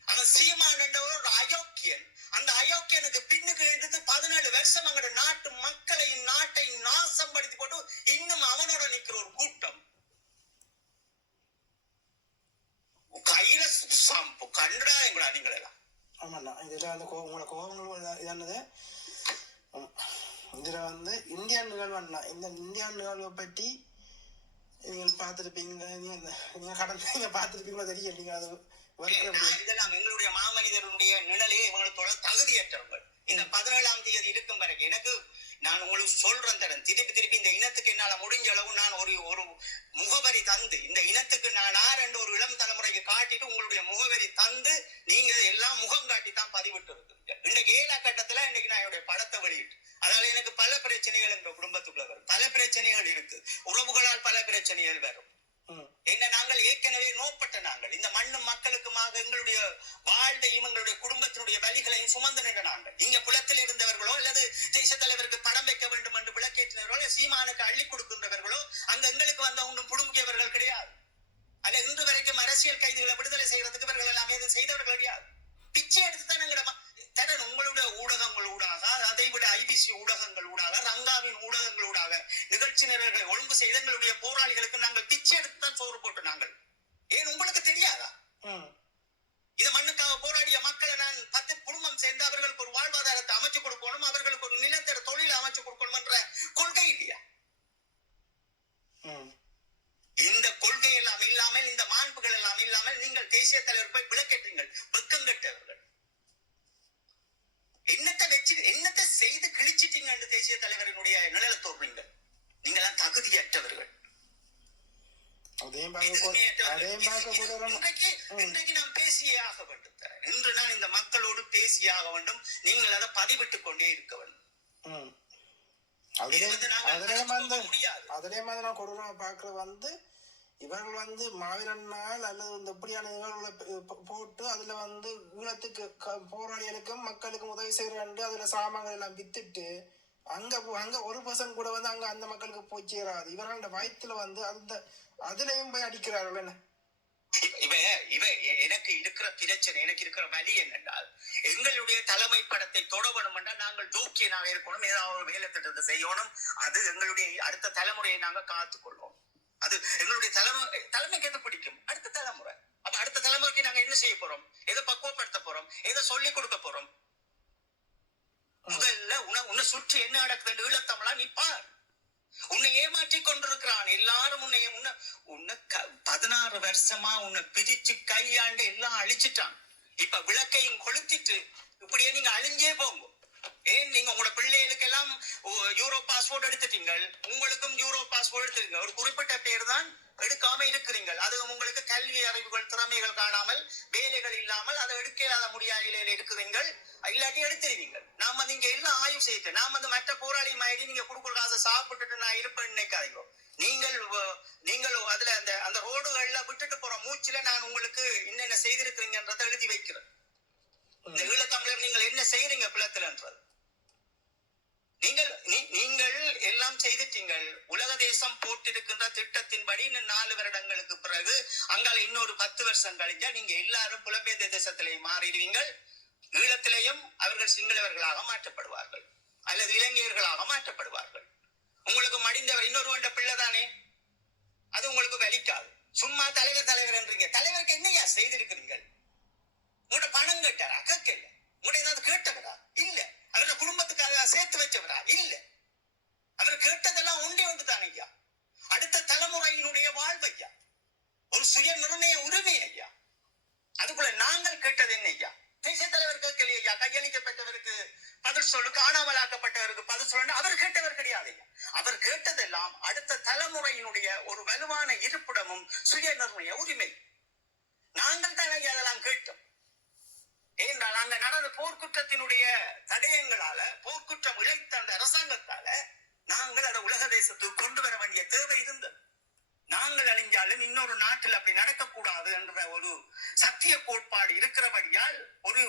அவன் சீமான் ஒரு அயோக்கியன். அந்த அயோக்கியனுக்கு பின்னுக்கு எடுத்து 17 வருஷம் அங்க நாட்டு மக்களையும் நாட்டையும் நாசம் படுத்தி போட்டு இன்னும் அவனோட நிக்கிற ஒரு கூட்டம். கையில கண்டா எங்களா நீங்கள் எல்லாம். ஆமாண்ணா, இதுல வந்து உங்களோட கோபங்கள் இதானது. இதுல வந்து இந்தியா நிகழ்வுன்னா, இந்த இந்தியா நிகழ்வை பற்றி நீங்கள் பார்த்துருப்பீங்க. நீங்க கடந்த பார்த்துருப்பீங்களோ தெரியல. நீங்க அது இதெல்லாம் எங்களுடைய மாமனிதருடைய நிழலே இவங்களோட தகுதியற்றவர்கள். இந்த 17ஆம் தேதி இருக்கும் வரைக்கும் எனக்கு நான் உங்களுக்கு சொல்றேன் தரேன், திருப்பி இந்த இனத்துக்கு என்னால முடிஞ்ச அளவு நான் ஒரு முகவரி தந்து, இந்த இனத்துக்கு நான் ஆரண்டு ஒரு இளம் தலைமுறைக்கு காட்டிட்டு உங்களுடைய முகவரி தந்து நீங்க எல்லாம் முகம் காட்டி தான் பதிவிட்டு இருக்கு. இன்னைக்கு 7 கட்டத்துல இன்னைக்கு நான் என்னுடைய படத்தை வெளியிட்டு, அதனால எனக்கு பல பிரச்சனைகள் எங்க குடும்பத்துக்குள்ள வரும். பல பிரச்சனைகள் இருக்கு, உறவுகளால் பல பிரச்சனைகள் வரும். என்ன நாங்கள் ஏற்கனவே நோப்பட்ட நாங்கள் இந்த மண்ணும் மக்களுக்குமாக எங்களுடைய வாழ்வையும் எங்களுடைய குடும்பத்தினுடைய வலிகளையும் சுமந்து நின்ற நாங்கள் இங்க புலத்தில் இருந்தவர்களோ அல்லது தேச தலைவருக்கு படம் வைக்க வேண்டும் என்று விளக்கேற்றினவர்களோ சீமானுக்கு அள்ளி கொடுக்கின்றவர்களோ அங்க எங்களுக்கு வந்த ஒன்றும் புடுங்கியவர்கள் கிடையாது. அல்ல இன்று வரைக்கும் அரசியல் கைதிகளை விடுதலை செய்யறதுக்கு இவர்கள் எல்லாம் எதுவும் செய்தவர்கள் கிடையாது. பிச்சை எடுத்து தான் எங்களோட தரன் உங்களுடைய ஊடகங்கள் ஊடாக அதை விட ஐபிசி ஊடகங்கள் ஊடாக ரங்காவின் ஊடகங்கள் ஊடாக நிகழ்ச்சி நிரல்களை ஒழுங்கு செய்த எங்களுடைய போராளிகளுக்கு நாங்கள் பிச்சை எடுத்து தான் சோறு போட்டு நாங்கள். ஏன் உங்களுக்கு தெரியாதா? இது மண்ணுக்காக போராடிய மக்களை நான் 10 குடும்பம் சேர்ந்து அவர்களுக்கு ஒரு வாழ்வாதாரத்தை அமைச்சு கொடுக்கணும், அவர்களுக்கு ஒரு நிலத்தர தொழிலை அமைச்சு கொடுக்கணும் என்ற கொள்கை இல்லையா? இந்த கொள்கை எல்லாம் இல்லாமல் இந்த மாண்புகள் எல்லாம் இல்லாமல் நீங்கள் தேசிய தலைவர் போய் விளக்கேற்றீங்கள். வெக்கம் கட்டவர்கள் என்னத்தை செய்து கிழிச்சிட்டீங்க என்று தேசிய தலைவரினுடைய நிழல தோன்றீங்க. நீங்களாம் தகுதியற்றவர்கள். இன்றைக்கு நாம் பேசியே ஆக வேண்டும். இன்று நான் இந்த மக்களோடு பேசியே ஆக வேண்டும். நீங்கள் அதை பதிவிட்டுக் கொண்டே இருக்க வேண்டும். அதிலே மாதிரி நான் கொடுறா பாக்குற இவர்கள் மாவீரன் நாள் அல்லது இந்த இப்படியான நிகழ்வுகளை போட்டு அதுல ஈழத்துக்கு போராளிகளுக்கும் மக்களுக்கும் உதவி செய்யறாண்டு அதுல சாமான்கள் எல்லாம் வித்துட்டு அங்க ஒரு பர்சன்ட் கூட அங்க அந்த மக்களுக்கு போய் சேராது. இவர்களோட வயிற்றுல அந்த அதுலயும் போய் அடிக்கிறார்கள். என்ன எனக்கு இருக்கிற பிரச்சனை, எனக்கு இருக்கிற வலி என்னென்றால் எங்களுடைய தலைமை படத்தை தொட வேணும் என்றால் நாங்கள் ஜோக்கியனாக இருக்கணும், ஏதாவது ஒரு வேலை திட்டத்தை செய்யணும். அது எங்களுடைய அடுத்த தலைமுறையை நாங்க காத்துக்கொள்வோம். அது எங்களுடைய தலைமைக்கு எது பிடிக்கும் அடுத்த தலைமுறை. அப்ப அடுத்த தலைமுறைக்கு நாங்க என்ன செய்ய போறோம்? எதை பக்குவப்படுத்த போறோம்? எதை சொல்லிக் கொடுக்க போறோம்? முதல்ல உன்னை சுற்றி என்ன நடக்குது ஈழத்தமிழா நீ பார். உன்னை ஏமாற்றி கொண்டிருக்கிறான் எல்லாரும். உன்னை 16 வருஷமா உன்னை பிரிச்சு கையாண்டு எல்லாம் அழிச்சிட்டான். இப்ப விளக்கையும் கொளுத்திட்டு இப்படியே நீங்க அழிஞ்சே போங்க. ஏன் நீங்க உங்களோட பிள்ளைகளுக்கு எல்லாம் யூரோ பாஸ்போர்ட் எடுத்துட்டீங்க, உங்களுக்கும் யூரோ பாஸ்போர்ட் எடுத்துட்டீங்க. ஒரு குறிப்பிட்ட பேர் தான் எடுக்காம இருக்கிறீங்க. அது உங்களுக்கு கல்வி அறிவுகள் திறமைகள் காணாமல் வேலைகள் இல்லாமல் அதை எடுக்காத முடியாத இருக்கிறீங்க. இல்லாட்டி எடுத்துருவீங்க. நாம நீங்க எல்லாம் ஆய்வு செய்யிட்டு நாம மற்ற போராளி மாதிரி நீங்க கொடுக்குற காசை சாப்பிட்டுட்டு நான் இருப்பேன்னு நினைக்காதீங்க. நீங்கள் அதுல அந்த ரோடுகள்ல விட்டுட்டு போற மூச்சுல நான் உங்களுக்கு என்னென்ன செய்திருக்கிறீங்கன்றதை எழுதி வைக்கிறேன். இந்த ஈழத்தமிழர் நீங்கள் என்ன செய்யறீங்க பிளத்தில்ன்றது நீங்கள் எல்லாம் செய்துட்டீங்கள். உலக தேசம் போட்டிருக்கின்ற திட்டத்தின்படி இன்னும் 4 வருடங்களுக்கு பிறகு அங்கால இன்னொரு 10 வருஷம் கழிஞ்சா நீங்க எல்லாரும் புலம்பெயர்ந்த தேசத்திலே மாறிடுவீங்கள். ஈழத்திலேயும் அவர்கள் சிங்களவர்களாக மாற்றப்படுவார்கள் அல்லது இலங்கையர்களாக மாற்றப்படுவார்கள். உங்களுக்கு மடிந்தவர் இன்னொரு வண்ட பிள்ளை தானே, அது உங்களுக்கு வலிக்காது. சும்மா தலைவர் என்றீங்க. தலைவருக்கு என்னையா செய்திருக்கிறீர்கள்? உங்களோட பணம் கேட்டாரா? கேட்கல. உங்களோட ஏதாவது கேட்டவரா? இல்ல. அவரோட குடும்பத்துக்காக சேர்த்து வச்சவரா? இல்ல. அவர் கேட்டதெல்லாம் ஒன்று தானே ஐயா. அடுத்த தலைமுறையினுடைய வாழ்வு ஐயா, ஒரு சுய நிர்ணய உரிமை ஐயா. அதுக்குள்ள நாங்கள் கேட்டது என்ன ஐயா? தேசிய தலைவர் கேட்கலையா ஐயா? கையளிக்கப்பட்டவருக்கு பதில் சொல்லு, காணாமலாக்கப்பட்டவருக்கு பதில் சொல்லு. அவர் கேட்டவர் கிடையாது ஐயா. அவர் கேட்டதெல்லாம் அடுத்த தலைமுறையினுடைய ஒரு வலுவான இருப்பிடமும் சுய நிர்ணய உரிமை. நாங்கள் தான் ஐயா அதெல்லாம் கேட்டோம். ஏனென்றால் அங்க நடந்த போர்க்குற்றத்தினுடைய தடயங்களால, போர்க்குற்றம் இழைத்த அந்த அரசாங்கத்தால நாங்கள் அதை உலக தேசத்துக்கு கொண்டு வர வேண்டிய தேவை இருந்தது. நாங்கள் அழிஞ்சாலும் இன்னொரு நாட்டில் அப்படி நடக்கக்கூடாது என்ற ஒரு சத்திய கோட்பாடு இருக்கிறபடியால்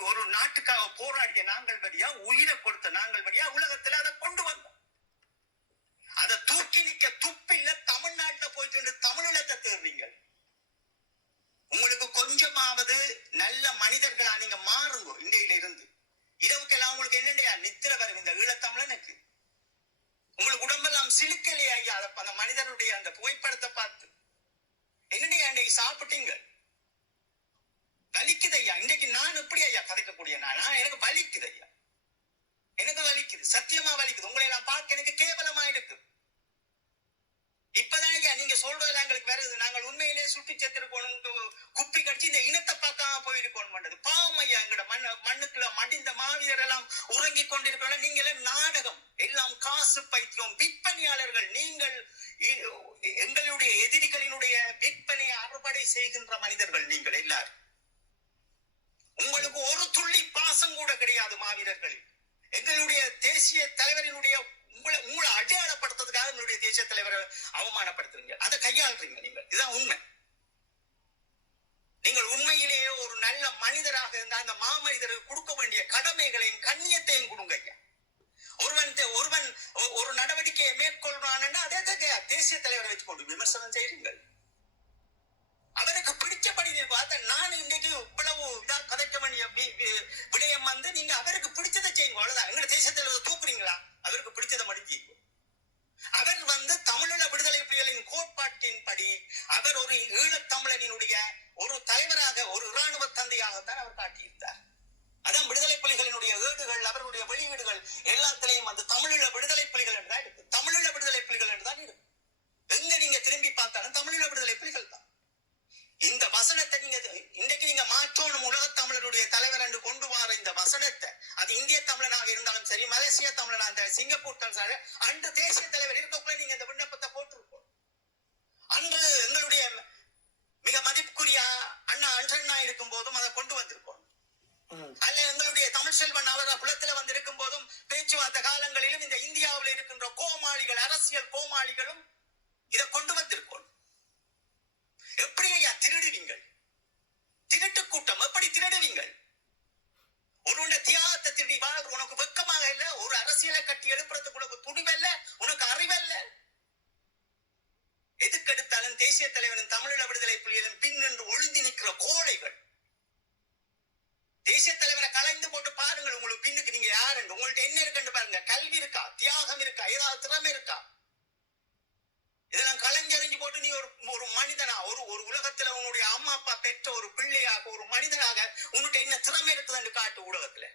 ஒரு நாட்டுக்காக போராடிய நாங்கள் வழியா, உயிரை கொடுத்த நாங்கள் வழியா உலகத்தில் அதை கொண்டு வந்தோம். அதை தூக்கி நிக்க துப்பில்ல. தமிழ்நாட்டில் போயிட்டு தமிழீழத்தை தேர்வீங்கள். உங்களுக்கு கொஞ்சமாவது நல்ல மனிதர்களா நீங்க மாறுங்க. இந்தியில இருந்து இரவுக்கெல்லாம் உங்களுக்கு என்னடையா நித்திர வரும் இந்த ஈழத்தமிழனுக்கு? உங்களுக்கு உடம்பெல்லாம் சிலுக்கலையா ஐயா? அந்த மனிதனுடைய அந்த புகைப்படத்தை பார்த்து என்னடையா இன்றைக்கு சாப்பிட்டீங்க? வலிக்குது ஐயா. இன்றைக்கு நான் எப்படி ஐயா கதைக்கக்கூடிய நான் எனக்கு வலிக்குது ஐயா. எனக்கு வலிக்குது, சத்தியமா வலிக்குது. உங்களை எல்லாம் பார்க்க எனக்கு கேவலமா இருக்கு. இப்பதான் ஐயா நீங்க சொல்றதுல எங்களுக்கு வருது. நாங்கள் உண்மையிலே சுட்டி செத்துருக்கணும், குப்பி கடிச்சு இந்த இனத்தை பார்க்காம போயிருக்கணும் பண்றது பாவம் ஐயா. எங்களோட மண்ணுக்குள்ள மடிந்த மாவீரர் எல்லாம் உறங்கி கொண்டிருக்கணும். நீங்களே நாடகம் எல்லாம் காசு பைத்தியம், விற்பனையாளர்கள். நீங்கள் எங்களுடைய எதிரிகளினுடைய விற்பனையை அறுவடை செய்கின்ற மனிதர்கள் நீங்கள் எல்லாரும். உங்களுக்கு ஒரு துள்ளி பாசம் கூட கிடையாது மாவீரர்களில். எங்களுடைய தேசிய தலைவரினுடைய உங்களை அடையாளப்படுத்துறதுக்காக உங்களுடைய தேசிய தலைவரை அவமானப்படுத்துறீங்க, அதை கையாளுறீங்க நீங்க. இதுதான் உண்மை. நீங்கள் உண்மையிலேயே ஒரு நல்ல மனிதராக இருந்தால் அந்த மாமனிதருக்கு கொடுக்க வேண்டிய கடமைகளையும் கண்ணியத்தையும் கொடுங்க. ஒருவன் ஒரு நடவடிக்கையை மேற்கொள்றான், அதே தேசிய தலைவரை வச்சுக்கொண்டு விமர்சனம் செய்யுங்கள். அவருக்கு பிடிச்சபடி பார்த்த நான் இன்றைக்கு இவ்வளவு இதா கதைக்க வேண்டிய விடயம் நீங்க அவருக்கு பிடிச்சதை செய்யுங்க, அவ்வளவுதான். எங்க தேசிய தலைவர் தூக்குறீங்களா? அவருக்கு பிடிச்சதை மட்டும் செய்யுங்க. அவர் தமிழீழ விடுதலை புலிகளின் கோட்பாட்டின்படி அவர் ஒரு ஈழத்தமிழனினுடைய ஒரு தலைவராக, ஒரு இராணுவ தந்தையாகத்தான் அவர் காட்டியிருந்தார். அதான் விடுதலை புலிகளினுடைய ஏடுகள், அவருடைய வெளியீடுகள் எல்லாத்திலையும் தமிழீழ விடுதலை புலிகள் என்றுதான் இருக்கு. தமிழீழ விடுதலை புலிகள் என்றுதான் இருக்கு. எங்க நீங்க திரும்பி பார்த்தாலும் தமிழீழ விடுதலை புலிகள் தான். இந்த வசனத்தை இன்றைக்கு நீங்க மாற்றணும். உலக தமிழருடைய தலைவர் என்று கொண்டு வர இந்த வசனத்தை, அது இந்திய தமிழனாக இருந்தாலும் சரி, மலேசிய தமிழனாக இருந்தாலும், சிங்கப்பூர் தமிழ் அன்று தேசிய தலைவர் இருக்கக்குள்ள நீங்க இந்த விண்ணப்பத்தை போட்டிருக்கோம். அன்று எங்களுடைய மிக மதிப்புக்குரிய அண்ணா அன்றண்ணா இருக்கும் போதும் அதை கொண்டு வந்திருக்கோம். அல்ல எங்களுடைய தமிழ் செல்வன் அவர் குளத்துல இருக்கும் போதும் பேச்சுவார்த்தை காலங்களிலும் இந்த இந்தியாவில் இருக்கின்ற கோமாளிகள், அரசியல் கோமாளிகளும் இதை கொண்டு வந்திருக்கோம். எப்படி ஐயா திருடுவீங்கள்? திருட்டு கூட்டம் எப்படி திருடுவீங்கள்? ஒருவனுடைய தியாகத்தை திருடி வாழ்ற உனக்கு வெக்கமாக இல்ல? ஒரு அரசியலை கட்டி எழுப்புறதுக்கு உனக்கு துணிவல்ல? உனக்கு அறிவல்ல? எதுக்கெடுத்தாலும் தேசிய தலைவரின் தமிழீழ விடுதலை புலிகளின் பின் நின்று ஒளிந்து நிற்கிற கோழைகள். தேசிய தலைவரை கலைந்து போட்டு பாருங்கள், உங்களுக்கு பின்னுக்கு நீங்க யாரு, உங்கள்ட்ட என்ன இருக்குன்னு பாருங்க. கல்வி இருக்கா? தியாகம் இருக்கா? ஏதாவது திறமை இருக்கா? இதெல்லாம் கலைஞ்சறிஞ்சு போட்டு நீ ஒரு மனிதனா, ஒரு உலகத்துல உன்னுடைய அம்மா அப்பா பெற்ற ஒரு பிள்ளையாக, ஒரு மனிதனாக உன்னுடைய என்ன திறமை இருக்குதுன்னு காட்டு ஊடகத்துல.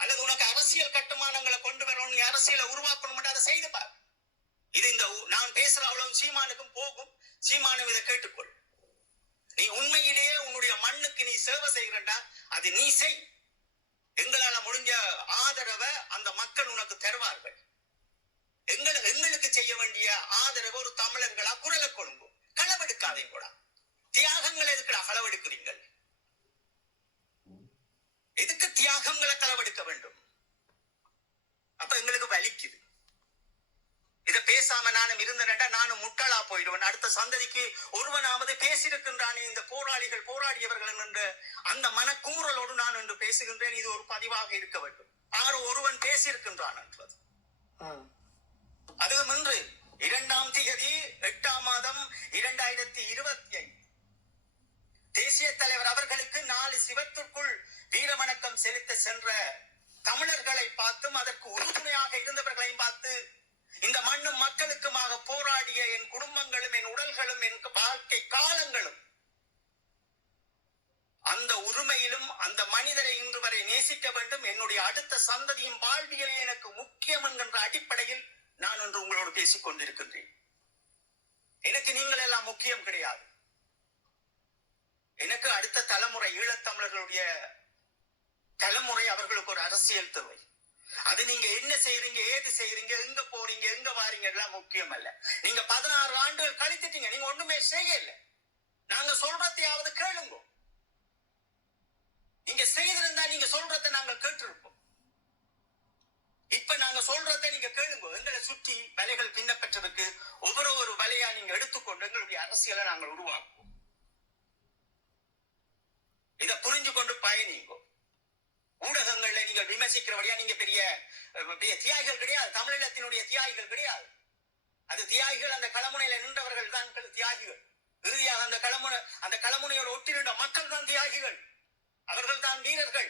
அல்லது உனக்கு அரசியல் கட்டுமானங்களை கொண்டு வரணும், நீ அரசியலை உருவாக்கணும், அதை செய்து பாரு. இது இந்த நான் பேசுற அவ்வளவு சீமானுக்கும் போகும். சீமானும் இதை கேட்டுக்கொள். நீ உண்மையிலேயே உன்னுடைய மண்ணுக்கு நீ சேவை செய்கிறா, அது நீ செய். எங்களால முடிஞ்ச ஆதரவை அந்த மக்கள் உனக்கு தருவார்கள். எங்களுக்கு செய்ய வேண்டிய ஆதரவு ஒரு தமிழர்களா குரலை கொள்ளுங்க. களவெடுக்காதே கூட. தியாகங்கள் எதுக்குடா களவெடுக்கிறீங்கள்? எதுக்கு தியாகங்களை களவெடுக்க வேண்டும்? அப்ப எங்களுக்கு வலிக்குது. இதை பேசாம நானும் இருந்தேன்டா நானும் முட்டாளா போயிடுவேன். அடுத்த சந்ததிக்கு ஒருவனாவது பேசியிருக்கின்றானே இந்த போராளிகள் போராடியவர்கள் என்ற அந்த மனக்கூறலோடு நான் என்று பேசுகின்றேன். இது ஒரு பதிவாக இருக்க வேண்டும். ஆரோ ஒருவன் பேசியிருக்கின்றான் என்றது. அதுவும் இன்று 2ஆம் தேதி 8ஆம் மாதம் 2025 தேசிய தலைவர் அவர்களுக்கு 4 சிவத்திற்குள் வீரவணக்கம் செலுத்த சென்ற தமிழர்களை பார்த்தும் அதற்கு உறுதுணையாக இருந்தவர்களையும் பார்த்து, இந்த மண்ணும் மக்களுக்குமாக போராடிய என் குடும்பங்களும் என் உடல்களும் என் வாழ்க்கை காலங்களும் அந்த உரிமையிலும் அந்த மனிதரை இன்று வரை நேசிக்க வேண்டும். என்னுடைய அடுத்த சந்ததியும் வாழ்வியலே எனக்கு முக்கியம் என்கின்ற அடிப்படையில் நான் ஒன்று உங்களோடு பேசிக் கொண்டிருக்கின்றேன். எனக்கு நீங்கள் எல்லாம் முக்கியம் கிடையாது. எனக்கு அடுத்த தலைமுறை, ஈழத்தமிழர்களுடைய தலைமுறை, அவர்களுக்கு ஒரு அரசியல் தேவை. அது நீங்க என்ன செய்யறீங்க, ஏது செய்யறீங்க, எங்க போறீங்க, எங்க வாரீங்க எல்லாம் முக்கியம் அல்ல. நீங்க 16 ஆண்டுகள் கழித்துட்டீங்க, நீங்க ஒண்ணுமே செய்யல. நாங்க சொல்றதையாவது கேளுங்க. நீங்க செய்திருந்தா நீங்க சொல்றதை நாங்கள் கேட்டிருப்போம். இப்ப நாங்க சொல்றதை நீங்க கேளுங்க. எங்களை சுற்றி வலைகள் பின்னப்பட்டதுக்கு ஒவ்வொரு வலையா நீங்க எடுத்துக்கொண்டு எங்களுடைய அரசியலை நாங்கள் உருவாக்குவோம். இதை புரிஞ்சு கொண்டு பயணிங்க. ஊடகங்கள்ல நீங்க விமர்சிக்கிறபடியா நீங்க பெரிய தியாகிகள் கிடையாது. தமிழகத்தினுடைய தியாகிகள் கிடையாது. அது தியாகிகள் அந்த களமுனையில நின்றவர்கள் தான் தியாகிகள். இறுதியாக அந்த களமுனையோடு ஒட்டி நின்ற மக்கள் தான் தியாகிகள். அவர்கள் தான் வீரர்கள்.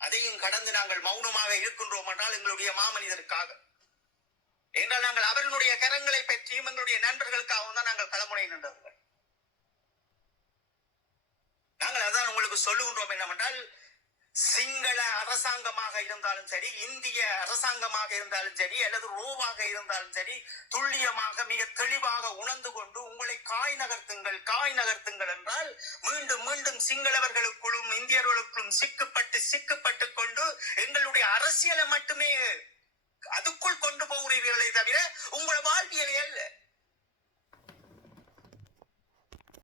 அதையும் கடந்து நாங்கள் மௌனமாக இருக்கின்றோம் என்றால் எங்களுடைய மாமனிதருக்காக, என்றால் நாங்கள் அவர்களுடைய கரங்களை பற்றியும் எங்களுடைய நண்பர்களுக்காகவும் தான் நாங்கள் களமுனை நின்றவர்கள். நாங்கள் அதான் உங்களுக்கு சொல்லுகின்றோம் என்னவென்றால், சிங்கள அரசாங்கமாக இருந்தாலும் சரி, இந்திய அரசாங்கமாக இருந்தாலும் சரி, அல்லது ரோவாக இருந்தாலும் சரி, துல்லியமாக மிக தெளிவாக உணர்ந்து கொண்டு உங்களை காய் நகர்த்துங்கள் என்றால் மீண்டும் மீண்டும் சிங்களவர்களுக்குள்ளும் இந்தியர்களுக்குள்ளும் சிக்கப்பட்டு கொண்டு எங்களுடைய அரசியலை மட்டுமே அதுக்குள் கொண்டு போகிறீர்களே தவிர உங்கள் வாழ்வியலை அல்ல.